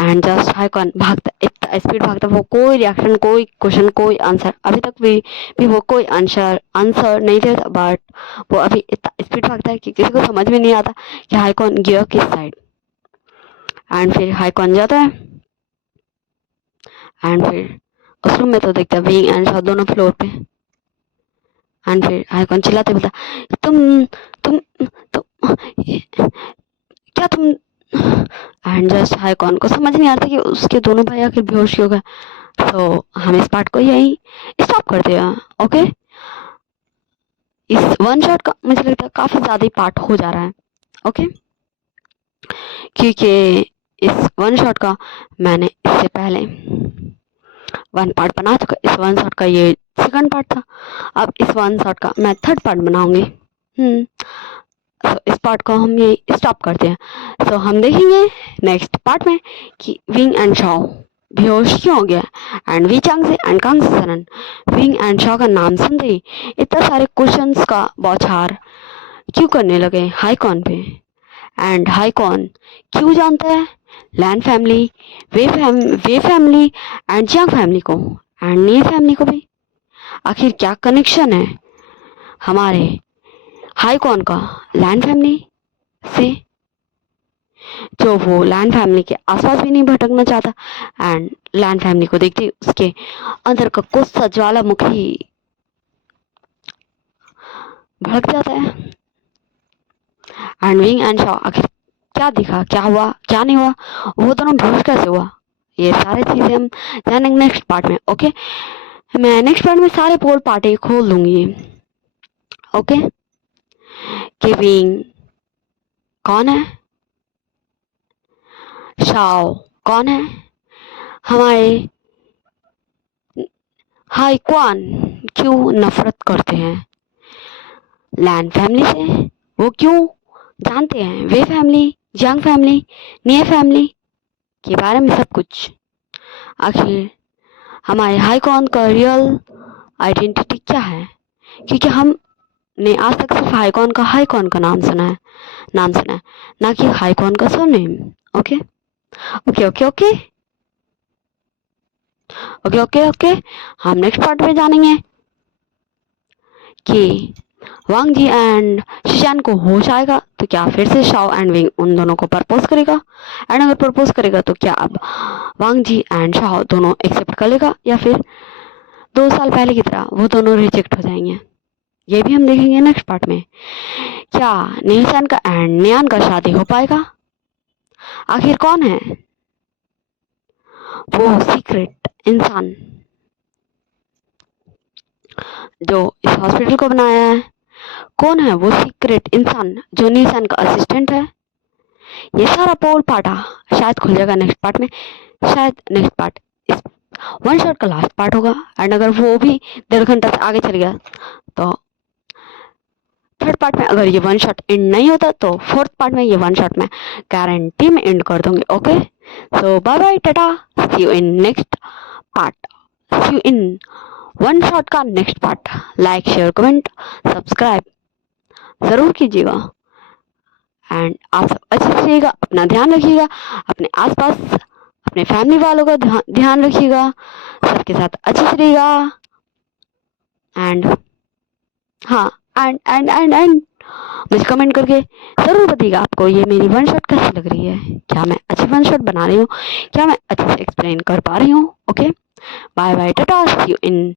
एंड जस्ट हाइकन भागता इतना स्पीड भागता, वो कोई रिएक्शन, कोई क्वेश्चन, कोई आंसर अभी तक भी वो कोई आंसर नहीं देता, बट वो अभी इतना स्पीड भागता है कि किसी को समझ में नहीं आता कि हाइकॉन गया किस साइड। एंड फिर हाइकॉन जाता है एंड फिर उस रूम में तो देखता है विंग एंड शॉ दोनों फ्लोर पे। एंड फिर हाइकॉन चिल्लाते बोलता तुम क्या तुम, एंड जस्ट हाइकॉन को समझ नहीं आता कि उसके दोनों भाई आखिर बेहोश हो गए। तो हम इस पार्ट को यही स्टॉप करते हैं, ओके? इस वन शॉट का मुझे लगता है काफी ज्यादा ही पार्ट हो जा रहा है, ओके? क्योंकि इस वन शॉट का मैंने इससे पहले 1 पार्ट बना चुका, इस वन शॉट का ये सेकंड पार्ट था, अब इस वन शॉट का मैं थर्ड पार्ट बनाऊंगी। तो इस पार्ट को हम ये स्टॉप करते हैं। तो हम देखेंगे नेक्स्ट पार्ट में कि विंग एंड शॉ बेहोश क्यों हो गया एंड वीचांग से एंड कांगसरन विंग एंड शॉ का नाम सुनते ही इतना सारे क्वेश्चंस का बौछार क्यों करने लगे हाइकॉन पे, एंड हाइकॉन क्यों जानता है Lan family, Way family and Jiang family को एंड नी फैमिली को भी? आखिर क्या कनेक्शन है हमारे हाइकॉन का लैंड फैमिली से, जो वो लैंड फैमिली के आसपास भी नहीं भटकना चाहता एंड लैंड फैमिली को देखते ही उसके अंदर का गुस्सा ज्वालामुखी भड़क जाता है। एंड विंग एंड शॉ आखिर क्या दिखा, क्या हुआ, क्या नहीं हुआ, वो दोनों बेहोश कैसे हुआ, ये सारी चीजें हम जानेंगे नेक्स्ट पार्ट में। ओके, मैं नेक्स्ट पार्ट में सारे पोल पार्ट खोल दूंगी। ओके, कि विंग कौन है, शाओ कौन है, हमारे हाई क्वान क्यों नफरत करते हैं लैन फैमिली से, वो क्यों जानते हैं वे फैमिली, जंग फैमिली, निये फैमिली के बारे में सब कुछ। आखिर हमारे हाई क्वान का रियल आइडेंटिटी क्या है, क्योंकि हमने आज तक सिर्फ हाई क्वान का नाम सुना है, ना कि हाई क्वान का surname. Okay okay okay okay okay okay okay, हम नेक्स्ट पार्ट में जानेंगे कि वांग जी एंड शिशान को होश आएगा तो क्या फिर से शाओ एंड विंग उन दोनों को प्रपोज करेगा, एंड अगर प्रपोज करेगा तो क्या अब वांग जी एंड शाओ दोनों एक्सेप्ट कर लेगा, या फिर 2 साल पहले की तरह वो दोनों रिजेक्ट हो जाएंगे। ये भी हम देखेंगे नेक्स्ट पार्ट में। क्या नीलसन का एंड नियान का शादी हो पाएगा, आखिर कौन है वो सीक्रेट इंसान जो इस हॉस्पिटल को बनाया है, कौन है वो सीक्रेट इंसान जो नीलसन का असिस्टेंट है। ये सारा पोल पार्ट शायद खुल जाएगा नेक्स्ट पार्ट में, शायद नेक्स्ट पार्ट इस वन शॉट का लास्ट पार्ट होगा, एंड अगर वो भी 1.5 घंटा से आगे चल गया तो थर्ड पार्ट में, अगर ये वन शॉट एंड नहीं होता तो फोर्थ पार्ट में ये वन शॉट में गारंटी में एंड कर दूंगी। Okay, so bye bye, tata, see you in next part, see you in one shot का next part. Like share comment subscribe जरूर कीजिएगा, एंड आप सब अच्छे से रहिएगा, अपना ध्यान रखिएगा, अपने आसपास अपने फैमिली वालों का ध्यान रखिएगा, सबके साथ अच्छे से रहिएगा, एंड हाँ, एंड मुझे कमेंट करके जरूर बताइएगा आपको ये मेरी वन शॉट कैसी लग रही है, क्या मैं अच्छी वन शॉट बना रही हूँ, क्या मैं अच्छे से एक्सप्लेन कर पा रही हूँ। Okay, bye bye, tata, see you in